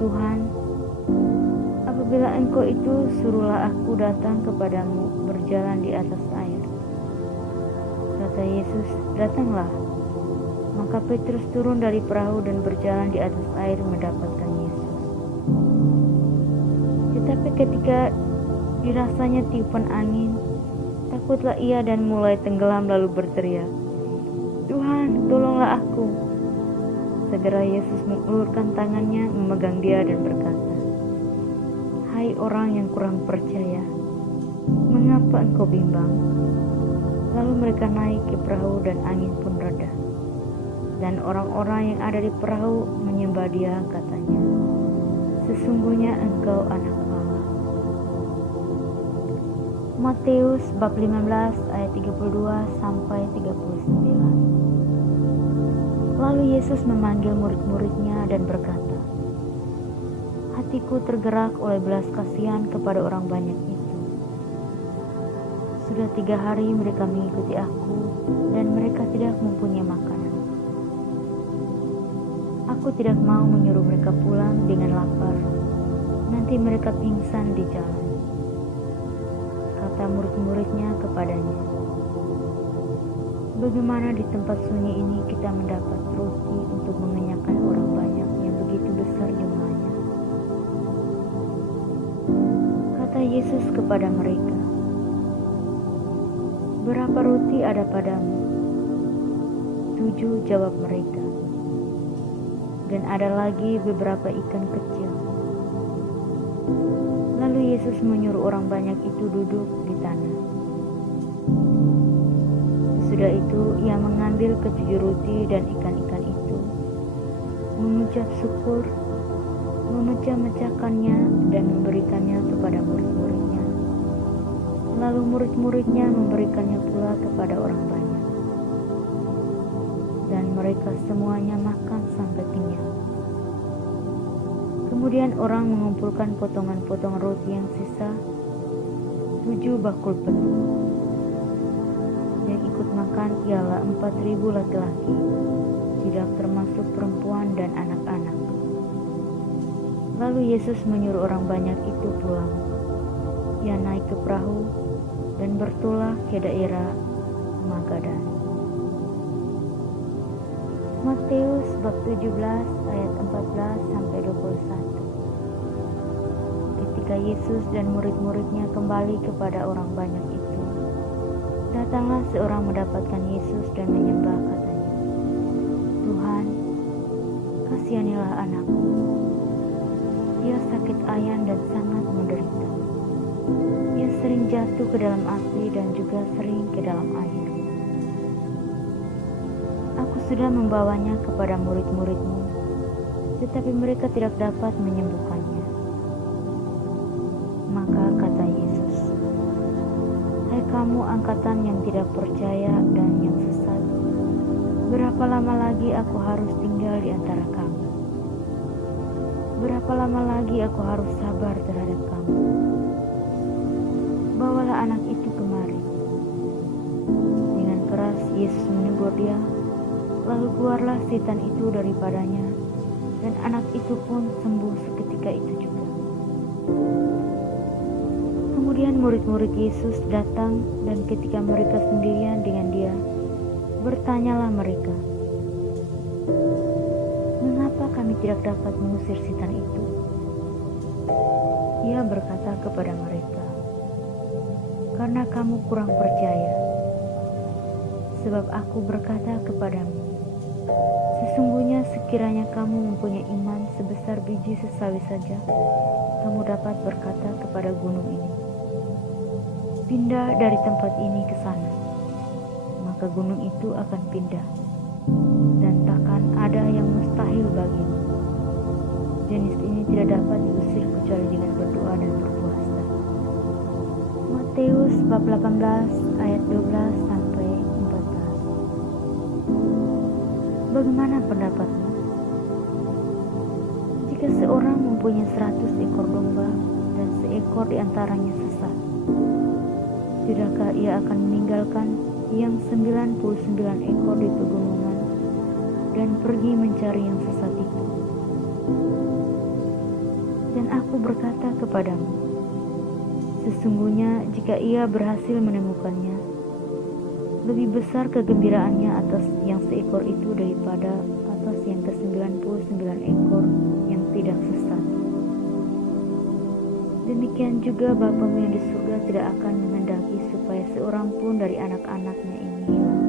"Tuhan, apabila Engkau itu, suruhlah aku datang kepadamu berjalan di atas air." Kata Yesus, "Datanglah." Maka Petrus turun dari perahu dan berjalan di atas air mendapatkan Yesus. Tetapi ketika dirasanya tiupan angin, takutlah ia dan mulai tenggelam lalu berteriak, "Tuhan, tolonglah aku." Segera Yesus mengulurkan tangannya, memegang dia dan berkata, "Hai orang yang kurang percaya, mengapa engkau bimbang?" Lalu mereka naik ke perahu dan angin pun reda. Dan orang-orang yang ada di perahu menyembah dia, katanya, "Sesungguhnya engkau anak Allah." Matius bab 15 ayat 32 sampai 39. Lalu Yesus memanggil murid-muridnya dan berkata, "Hatiku tergerak oleh belas kasihan kepada orang banyak itu. Sudah 3 hari mereka mengikuti aku dan mereka tidak mempunyai makanan. Aku tidak mau menyuruh mereka pulang dengan lapar, nanti mereka pingsan di jalan." Kata murid-muridnya kepadanya, "Bagaimana di tempat sunyi ini kita mendapat roti untuk mengenyangkan orang banyak yang begitu besar jumlahnya?" Kata Yesus kepada mereka, "Berapa roti ada padamu?" 7, jawab mereka. "Dan ada lagi beberapa ikan kecil." Lalu Yesus menyuruh orang banyak itu duduk di tanah. Sesudah itu ia mengambil ke-7 roti dan ikan-ikan itu, mengucap syukur, memecah-mecahkannya dan memberikannya kepada murid-muridnya. Lalu murid-muridnya memberikannya pula kepada orang banyak. Dan mereka semuanya makan sampai kenyang. Kemudian orang mengumpulkan potongan-potongan roti yang sisa, 7 bakul penuh. Yang ikut makan ialah 4.000 laki-laki, tidak termasuk perempuan dan anak-anak. Lalu Yesus menyuruh orang banyak itu pulang. Ia naik ke perahu dan bertolak ke daerah Magadan. Matius bab 17 ayat 14 sampai 21. Ketika Yesus dan murid-muridnya kembali kepada orang banyak itu, datanglah seorang mendapatkan Yesus dan menyembah, katanya, "Tuhan, kasihanilah anakku. Dia sakit ayan dan sangat menderita. Ia sering jatuh ke dalam api dan juga sering ke dalam air. Aku sudah membawanya kepada murid-muridmu, tetapi mereka tidak dapat menyembuhkannya." Maka kata Yesus, "Hai kamu angkatan yang tidak percaya dan yang sesat, berapa lama lagi aku harus tinggal di antara kamu? Berapa lama lagi aku harus sabar terhadap kamu? Bawalah anak itu kemari." Dengan keras Yesus menegur dia. Lalu keluarlah setan itu daripadanya, dan anak itu pun sembuh seketika itu juga. Kemudian murid-murid Yesus datang, dan ketika mereka sendirian dengan dia, bertanyalah mereka, "Mengapa kami tidak dapat mengusir setan itu?" Ia berkata kepada mereka, "Karena kamu kurang percaya. Sebab aku berkata kepadamu, sesungguhnya sekiranya kamu mempunyai iman sebesar biji sesawi saja, kamu dapat berkata kepada gunung ini, 'Pindah dari tempat ini ke sana,' maka gunung itu akan pindah, dan takkan ada yang mustahil bagimu. Jenis ini tidak dapat diusir kecuali dengan berdoa dan berpuasa." Matius bab 18 ayat 12 sampai 14. Bagaimana pendapatmu? Jika seorang mempunyai 100 ekor domba, dan seekor di antaranya sesat. Tidakkah ia akan meninggalkan yang 99 ekor di pegunungan dan pergi mencari yang sesat itu? Dan aku berkata kepadamu, sesungguhnya jika ia berhasil menemukannya, lebih besar kegembiraannya atas yang seekor itu daripada atas yang ke-99 ekor yang tidak sesat. Demikian juga Bapamu yang di surga tidak akan menghendaki supaya seorang pun dari anak-anaknya ini hilang.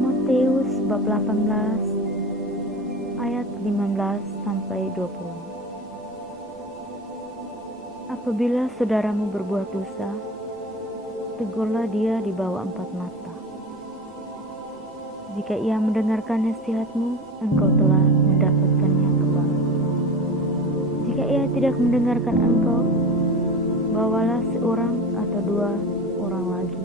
Matius bab 18 ayat 15-20. Apabila saudaramu berbuat dosa, tegurlah dia di bawah 4 mata. Jika ia mendengarkan nasihatmu, engkau telah mendapatkannya kembali. Jika ia tidak mendengarkan engkau, bawalah seorang atau 2 orang lagi,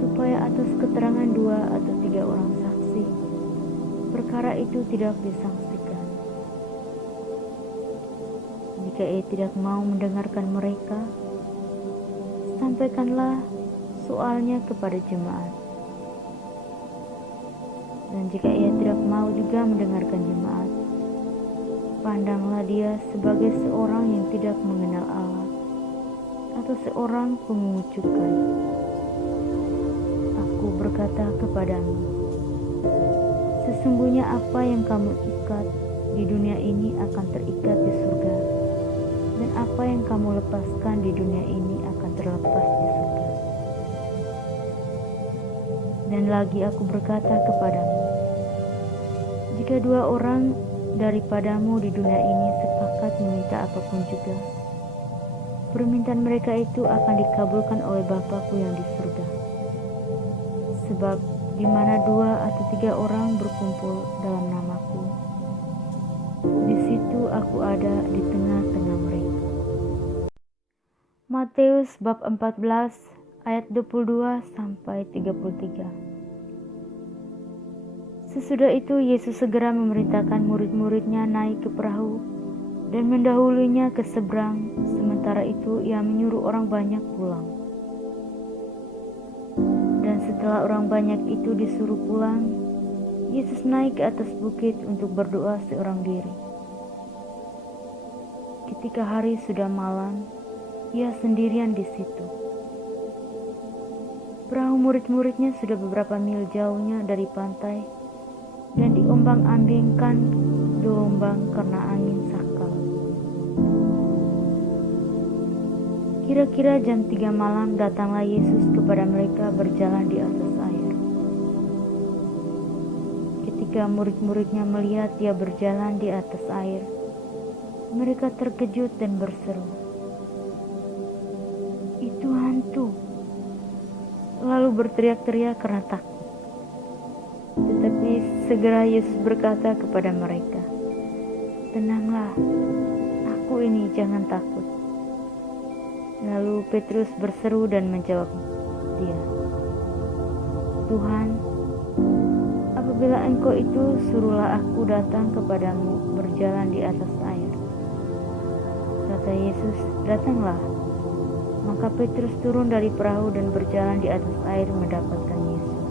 supaya atas keterangan 2 atau 3 orang saksi, perkara itu tidak disangsikan. Jika ia tidak mau mendengarkan mereka, sampaikanlah soalnya kepada jemaat. Dan jika ia tidak mau juga mendengarkan jemaat, pandanglah dia sebagai seorang yang tidak mengenal Allah atau seorang pemungut cukai. Aku berkata kepadamu, sesungguhnya apa yang kamu ikat di dunia ini akan terikat di surga, dan apa yang kamu lepaskan di dunia ini akan terlepas di surga. Dan lagi aku berkata kepadamu, jika 2 orang daripadamu di dunia ini sepakat meminta apapun juga, permintaan mereka itu akan dikabulkan oleh Bapa-Ku yang di surga. Sebab di mana 2 atau 3 orang berkumpul dalam nama-Ku, di situ aku ada di tengah-tengah mereka. Matius bab 14 ayat 22-33. Sesudah itu Yesus segera memerintahkan murid-muridnya naik ke perahu dan mendahulunya ke seberang. Sementara itu ia menyuruh orang banyak pulang. Dan setelah orang banyak itu disuruh pulang, Yesus naik ke atas bukit untuk berdoa seorang diri. Ketika hari sudah malam, ia sendirian di situ. Perahu murid-muridnya sudah beberapa mil jauhnya dari pantai dan diombang-ambingkan gelombang karena angin sakal. Kira-kira jam 3 malam datanglah Yesus kepada mereka berjalan di atas air. Ketika murid-muridnya melihat dia berjalan di atas air, mereka terkejut dan berseru, "Itu hantu!" Lalu berteriak-teriak karena takut. Tetapi segera Yesus berkata kepada mereka, "Tenanglah, aku ini, jangan takut." Lalu Petrus berseru dan menjawab dia, "Tuhan, apabila Engkau itu, suruhlah aku datang kepadamu berjalan di atas air." Kata Yesus, "Datanglah." Maka Petrus turun dari perahu dan berjalan di atas air mendapatkan Yesus.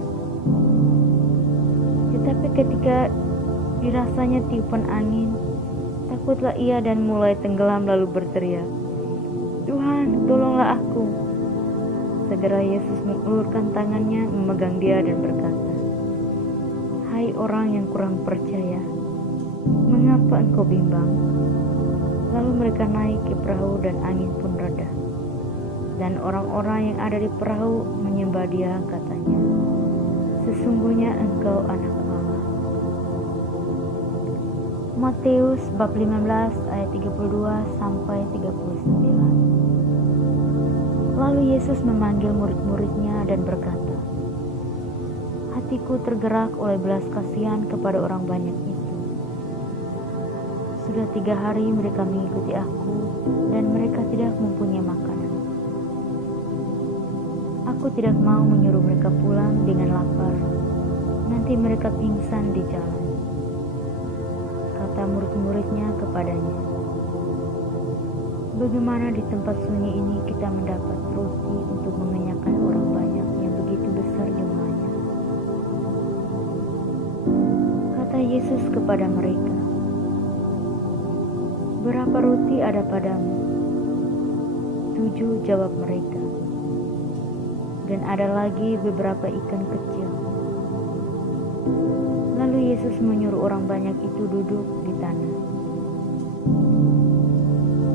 Tetapi ketika dirasanya tiupan angin, takutlah ia dan mulai tenggelam lalu berteriak, "Tuhan, tolonglah aku." Segera Yesus mengulurkan tangannya, memegang dia dan berkata, "Hai orang yang kurang percaya, mengapa engkau bimbang?" Lalu mereka naik ke perahu dan angin pun reda. Dan orang-orang yang ada di perahu menyembah dia, katanya, "Sesungguhnya engkau anak Allah." Matius bab 15 ayat 32-39. Lalu Yesus memanggil murid-muridnya dan berkata, "Hatiku tergerak oleh belas kasihan kepada orang banyak itu. Sudah 3 hari mereka mengikuti aku dan mereka tidak mempunyai makanan. Aku tidak mau menyuruh mereka pulang dengan lapar, nanti mereka pingsan di jalan." Kata murid-muridnya kepadanya, Bagaimana di tempat sunyi ini kita mendapat roti untuk mengenyangkan orang banyak yang begitu besar jumlahnya? Kata Yesus kepada mereka, "Berapa roti ada padamu?" 7, jawab mereka. "Dan ada lagi beberapa ikan kecil." Lalu Yesus menyuruh orang banyak itu duduk di tanah.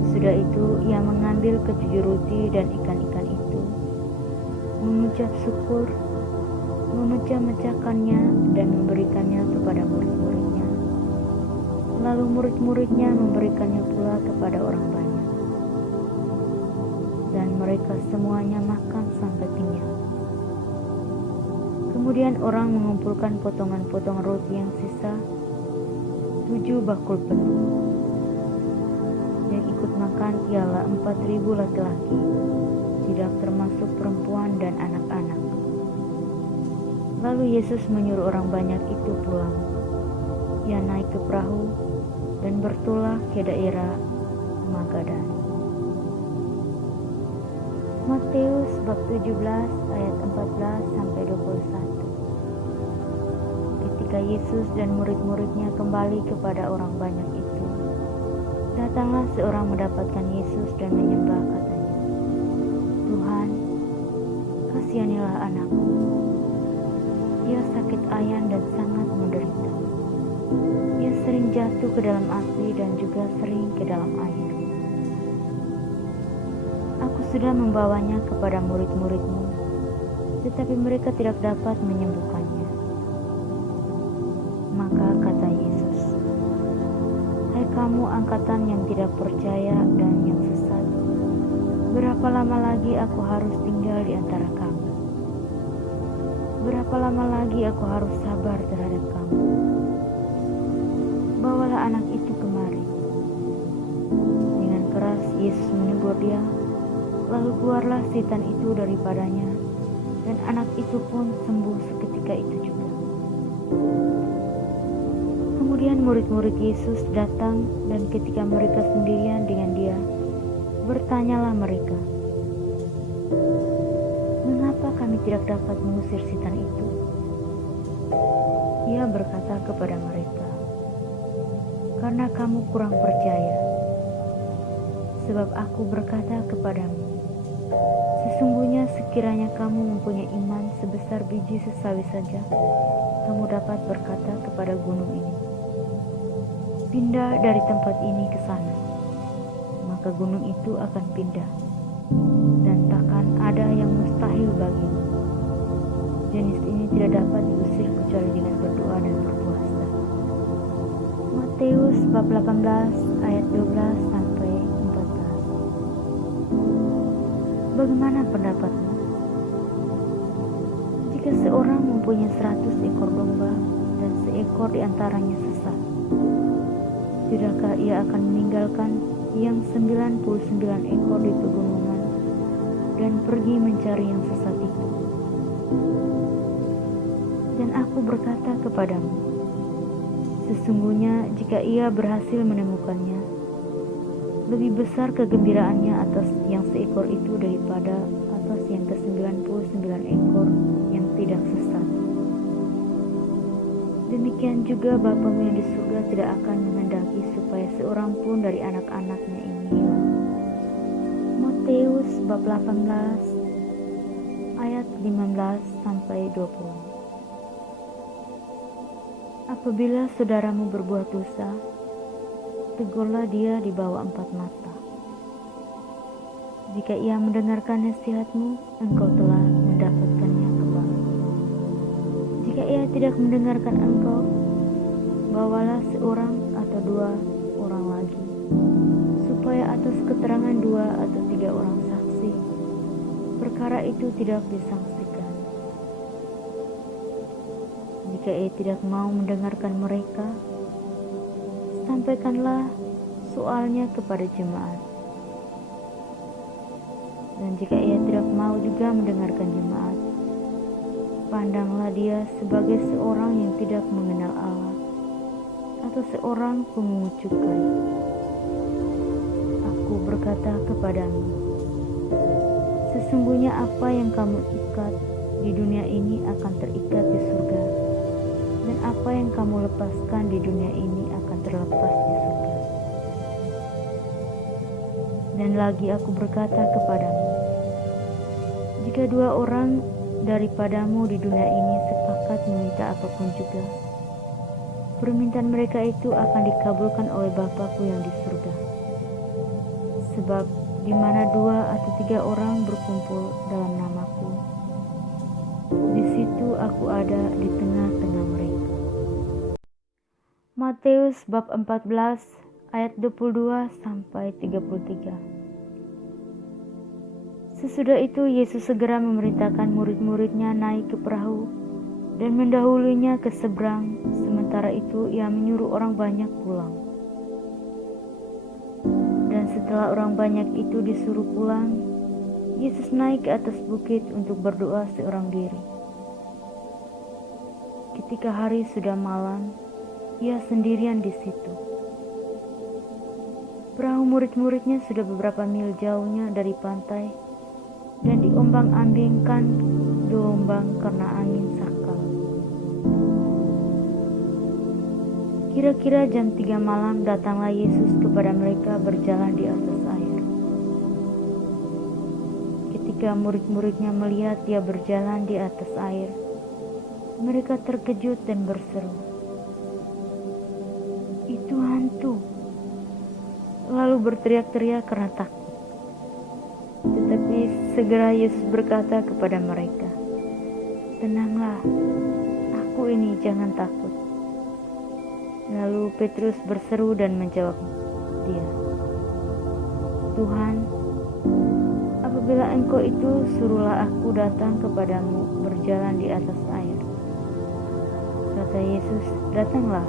Sesudah itu ia mengambil ketujuh roti dan ikan-ikan itu, mengucap syukur, memecah-mecahkannya dan memberikannya kepada murid-muridnya. Lalu murid-muridnya memberikannya pula kepada orang banyak. Dan mereka semuanya makan sampai kenyang. Kemudian orang mengumpulkan potongan-potongan roti yang sisa, 7 bakul penuh. Yang ikut makan ialah 4.000 laki-laki, tidak termasuk perempuan dan anak-anak. Lalu Yesus menyuruh orang banyak itu pulang. Ia naik ke perahu dan bertolak ke daerah Magadan. Matius bab 17 ayat 14 sampai 21. Ketika Yesus dan murid-muridnya kembali kepada orang banyak itu, datanglah seorang mendapatkan Yesus dan menyembah, katanya, "Tuhan, kasihanilah anakku. Ia sakit ayan dan sangat menderita. Ia sering jatuh ke dalam api dan juga sering ke dalam air. Aku sudah membawanya kepada murid-murid-Mu, tetapi mereka tidak dapat menyembuhkannya." Maka kata Yesus, "Hai kamu angkatan yang tidak percaya dan yang sesat, berapa lama lagi aku harus tinggal di antara kamu? Berapa lama lagi aku harus sabar terhadap kamu? Bawalah anak itu kemari." Dengan keras Yesus menegur dia, lalu keluarlah setan itu daripadanya, dan anak itu pun sembuh seketika itu juga. Kemudian murid-murid Yesus datang, dan ketika mereka sendirian dengan dia, bertanyalah mereka, "Mengapa kami tidak dapat mengusir setan itu?" Ia berkata kepada mereka, "Karena kamu kurang percaya. Sebab aku berkata kepadamu, sesungguhnya sekiranya kamu mempunyai iman sebesar biji sesawi saja, kamu dapat berkata kepada gunung ini, 'Pindah dari tempat ini ke sana,' maka gunung itu akan pindah, dan takkan ada yang mustahil bagimu. Jenis ini tidak dapat diusir kecuali dengan berdoa dan berpuasa." Matius bab 18 ayat 12 sampai 14. Bagaimana pendapatmu? Jika seorang mempunyai 100 ekor domba dan seekor diantaranya sesat, tidakkah ia akan meninggalkan yang 99 ekor di pegunungan dan pergi mencari yang sesat itu? Dan aku berkata kepadamu, sesungguhnya jika ia berhasil menemukannya, lebih besar kegembiraannya atas yang seekor itu daripada atas yang ke-99 ekor yang tidak sesat. Demikian juga Bapamu yang di surga tidak akan menghendaki supaya seorang pun dari anak-anaknya ini hilang. Matius bab 18 ayat 15 sampai 20. Apabila saudaramu berbuat dosa, tegurlah dia di bawah 4 mata. Jika ia mendengarkan nasihatmu, engkau telah mendapatkannya kembali. Jika ia tidak mendengarkan engkau, bawalah seorang atau 2 orang lagi, supaya atas keterangan 2 atau 3 orang saksi, perkara itu tidak disangsikan. Jika ia tidak mau mendengarkan mereka, sampaikanlah soalnya kepada jemaat. Dan jika ia tidak mau juga mendengarkan jemaat, pandanglah dia sebagai seorang yang tidak mengenal Allah, atau seorang pemungut cukai. Aku aku berkata kepadamu, sesungguhnya apa yang kamu ikat di dunia ini akan terikat di surga, dan apa yang kamu lepaskan di dunia ini akan terlepas di surga. Dan lagi aku berkata kepadamu, jika 2 orang daripadamu di dunia ini sepakat meminta apapun juga, permintaan mereka itu akan dikabulkan oleh Bapa-Ku yang di surga. Sebab di mana 2 atau 3 orang berkumpul dalam nama-Ku, di situ aku ada di tengah-tengah mereka. Matius bab 14 ayat 22 sampai 33. Sesudah itu Yesus segera memerintahkan murid-muridnya naik ke perahu dan mendahulunya ke seberang. Sementara itu ia menyuruh orang banyak pulang. Dan setelah orang banyak itu disuruh pulang, Yesus naik ke atas bukit untuk berdoa seorang diri. Ketika hari sudah malam, ia sendirian di situ. Perahu murid-muridnya sudah beberapa mil jauhnya dari pantai dan diombang-ambingkan gelombang karena angin sakal. Kira-kira jam 3 malam datanglah Yesus kepada mereka berjalan di atas air. Ketika murid-muridnya melihat dia berjalan di atas air, mereka terkejut dan berseru, "Itu hantu!" Lalu berteriak-teriak karena takut. Tetapi segera Yesus berkata kepada mereka, "Tenanglah, aku ini, jangan takut." Lalu Petrus berseru dan menjawab dia, "Tuhan, apabila Engkau itu, suruhlah aku datang kepadamu berjalan di atas air." Kata Yesus, "Datanglah."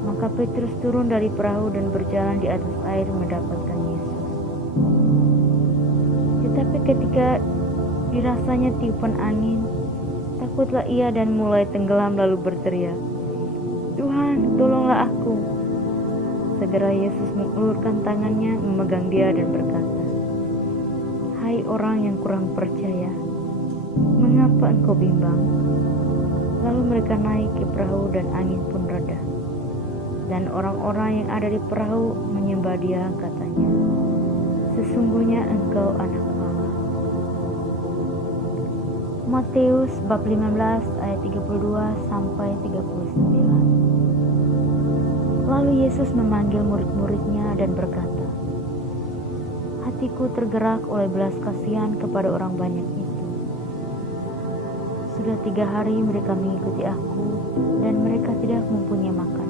Maka Petrus turun dari perahu dan berjalan di atas air mendapatkan Yesus. Tetapi ketika dirasanya tiupan angin, takutlah ia dan mulai tenggelam lalu berteriak, "Tuhan, tolonglah aku." Segera Yesus mengulurkan tangannya, memegang dia dan berkata, "Hai orang yang kurang percaya, mengapa engkau bimbang?" Lalu mereka naik ke perahu dan angin pun reda. Dan orang-orang yang ada di perahu menyembah dia, katanya, "Sesungguhnya engkau anak Allah." Matius bab 15 ayat 32 sampai 39. Lalu Yesus memanggil murid-muridnya dan berkata, "Hatiku tergerak oleh belas kasihan kepada orang banyak itu. Sudah 3 hari mereka mengikuti aku dan mereka tidak mempunyai makanan.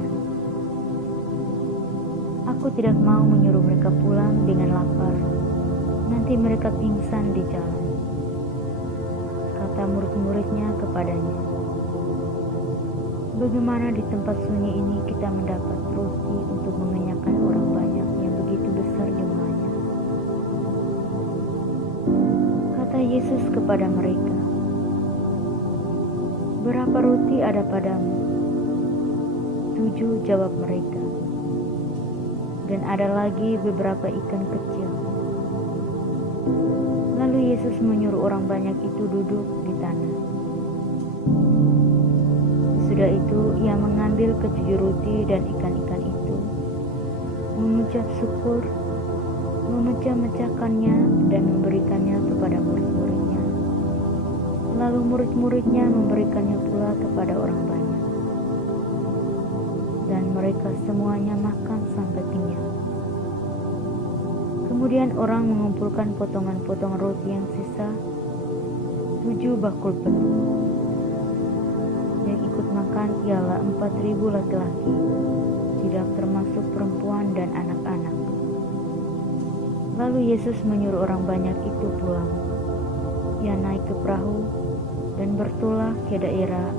Aku tidak mau menyuruh mereka pulang dengan lapar, nanti mereka pingsan di jalan." Kata murid-muridnya kepadanya, "Bagaimana di tempat sunyi ini kita mendapat roti untuk mengenyangkan orang banyak yang begitu besar jumlahnya?" Kata Yesus kepada mereka, "Berapa roti ada padamu?" 7, jawab mereka. "Dan ada lagi beberapa ikan kecil." Lalu Yesus menyuruh orang banyak itu duduk di tanah. Sesudah itu ia mengambil ke-7 roti dan ikan-ikan itu, mengucap syukur, memecah-mecahkannya dan memberikannya kepada murid-muridnya. Lalu murid-muridnya memberikannya pula kepada orang banyak. Dan mereka semuanya makan sampai kenyang. Kemudian orang mengumpulkan potongan-potongan roti yang sisa, 7 bakul penuh. Yang ikut makan ialah 4.000 laki-laki, tidak termasuk perempuan dan anak-anak. Lalu Yesus menyuruh orang banyak itu pulang. Ia naik ke perahu dan bertolak ke daerah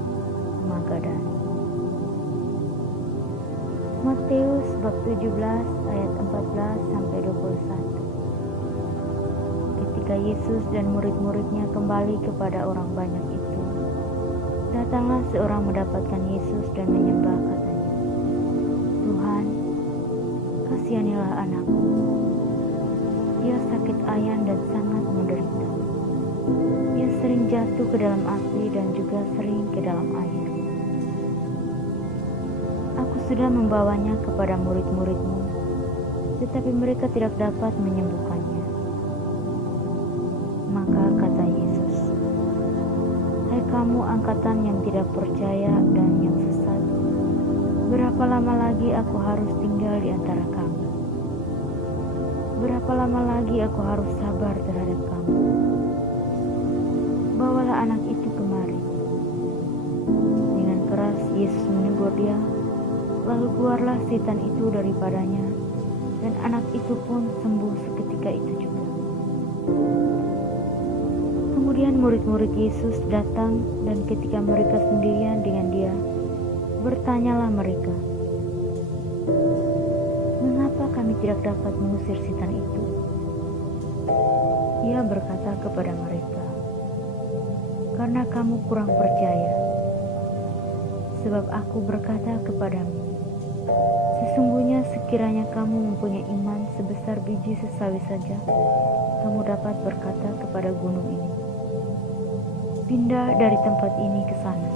Magadan. Matius bab 17 ayat 14 sampai 21. Ketika Yesus dan murid-muridnya kembali kepada orang banyak itu, datanglah seorang mendapatkan Yesus dan menyembah, katanya, "Tuhan, kasihanilah anakku, Ia sakit ayan dan sangat menderita. Ia sering jatuh ke dalam api dan juga sering ke dalam air. Aku sudah membawanya kepada murid-murid-Mu, tetapi mereka tidak dapat menyembuhkannya. Maka kata Yesus, "Hai kamu angkatan yang tidak percaya dan yang sesat, berapa lama lagi aku harus tinggal di antara kamu? Berapa lama lagi aku harus sabar terhadap kamu? Bawalah anak itu kemari." Dengan keras Yesus menegur dia, lalu keluarlah setan itu daripadanya, dan anak itu pun sembuh seketika itu juga. Kemudian murid-murid Yesus datang, dan ketika mereka sendirian dengan dia, bertanyalah mereka, "Mengapa kami tidak dapat mengusir setan itu?" Ia berkata kepada mereka, "Karena kamu kurang percaya. Sebab aku berkata kepadamu, sesungguhnya sekiranya kamu mempunyai iman sebesar biji sesawi saja, kamu dapat berkata kepada gunung ini, 'Pindah dari tempat ini ke sana,'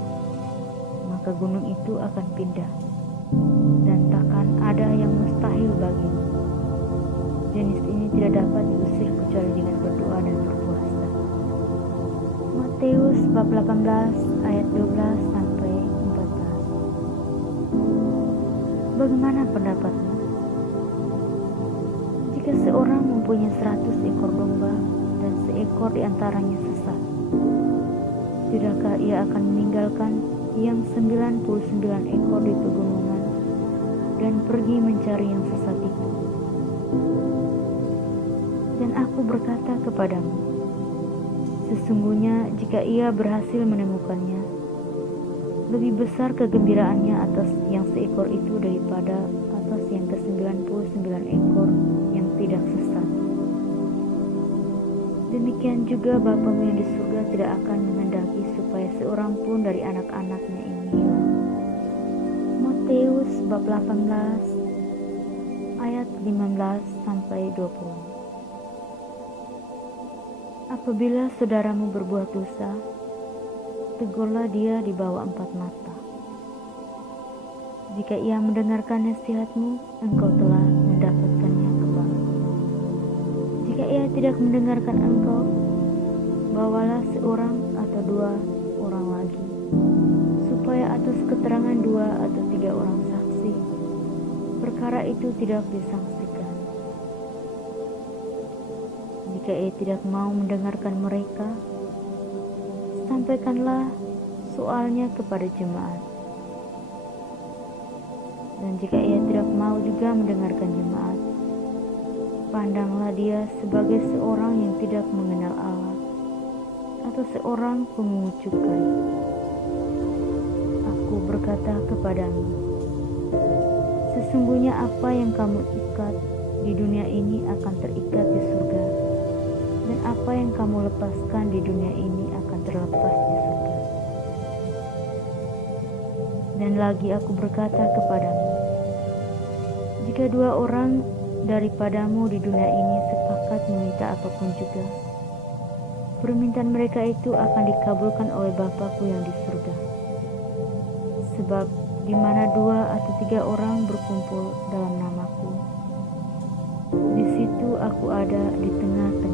maka gunung itu akan pindah, dan takkan ada yang mustahil bagimu. Jenis ini tidak dapat diusir kecuali dengan berdoa dan berpuasa." Matius bab 18 ayat 12 sampai 14. Bagaimana pendapatmu? Jika seorang mempunyai 100 ekor domba dan seekor di antaranya sesat, tidakkah ia akan meninggalkan yang 99 ekor di pegunungan dan pergi mencari yang sesat itu? Dan aku berkata kepadamu, sesungguhnya jika ia berhasil menemukannya, lebih besar kegembiraannya atas yang seekor itu daripada atas yang ke-99 ekor yang tidak sesat. Demikian juga Bapamu yang di surga tidak akan menghendaki supaya seorang pun dari anak-anaknya ini hilang. Matius bab 18 ayat 15 sampai 20. Apabila saudaramu berbuat dosa, tegurlah dia di bawah 4 mata. Jika ia mendengarkan nasihatmu, engkau telah mendapatkannya kembali. Jika ia tidak mendengarkan engkau, bawalah seorang atau 2 orang lagi, supaya atas keterangan 2 atau 3 orang saksi, perkara itu tidak disangsikan. Jika ia tidak mau mendengarkan mereka, sampaikanlah soalnya kepada jemaat. Dan jika ia tidak mau juga mendengarkan jemaat, pandanglah dia sebagai seorang yang tidak mengenal Allah atau seorang pemungut cukai. Aku berkata kepadamu, sesungguhnya apa yang kamu ikat di dunia ini akan terikat di surga, dan apa yang kamu lepaskan di dunia ini akan terlepas di surga. Dan lagi aku berkata kepadamu, jika 2 orang daripadamu di dunia ini sepakat meminta apapun juga, permintaan mereka itu akan dikabulkan oleh Bapa-Ku yang di surga. Sebab di mana 2 atau 3 orang berkumpul dalam nama-Ku, di situ aku ada di tengah-tengah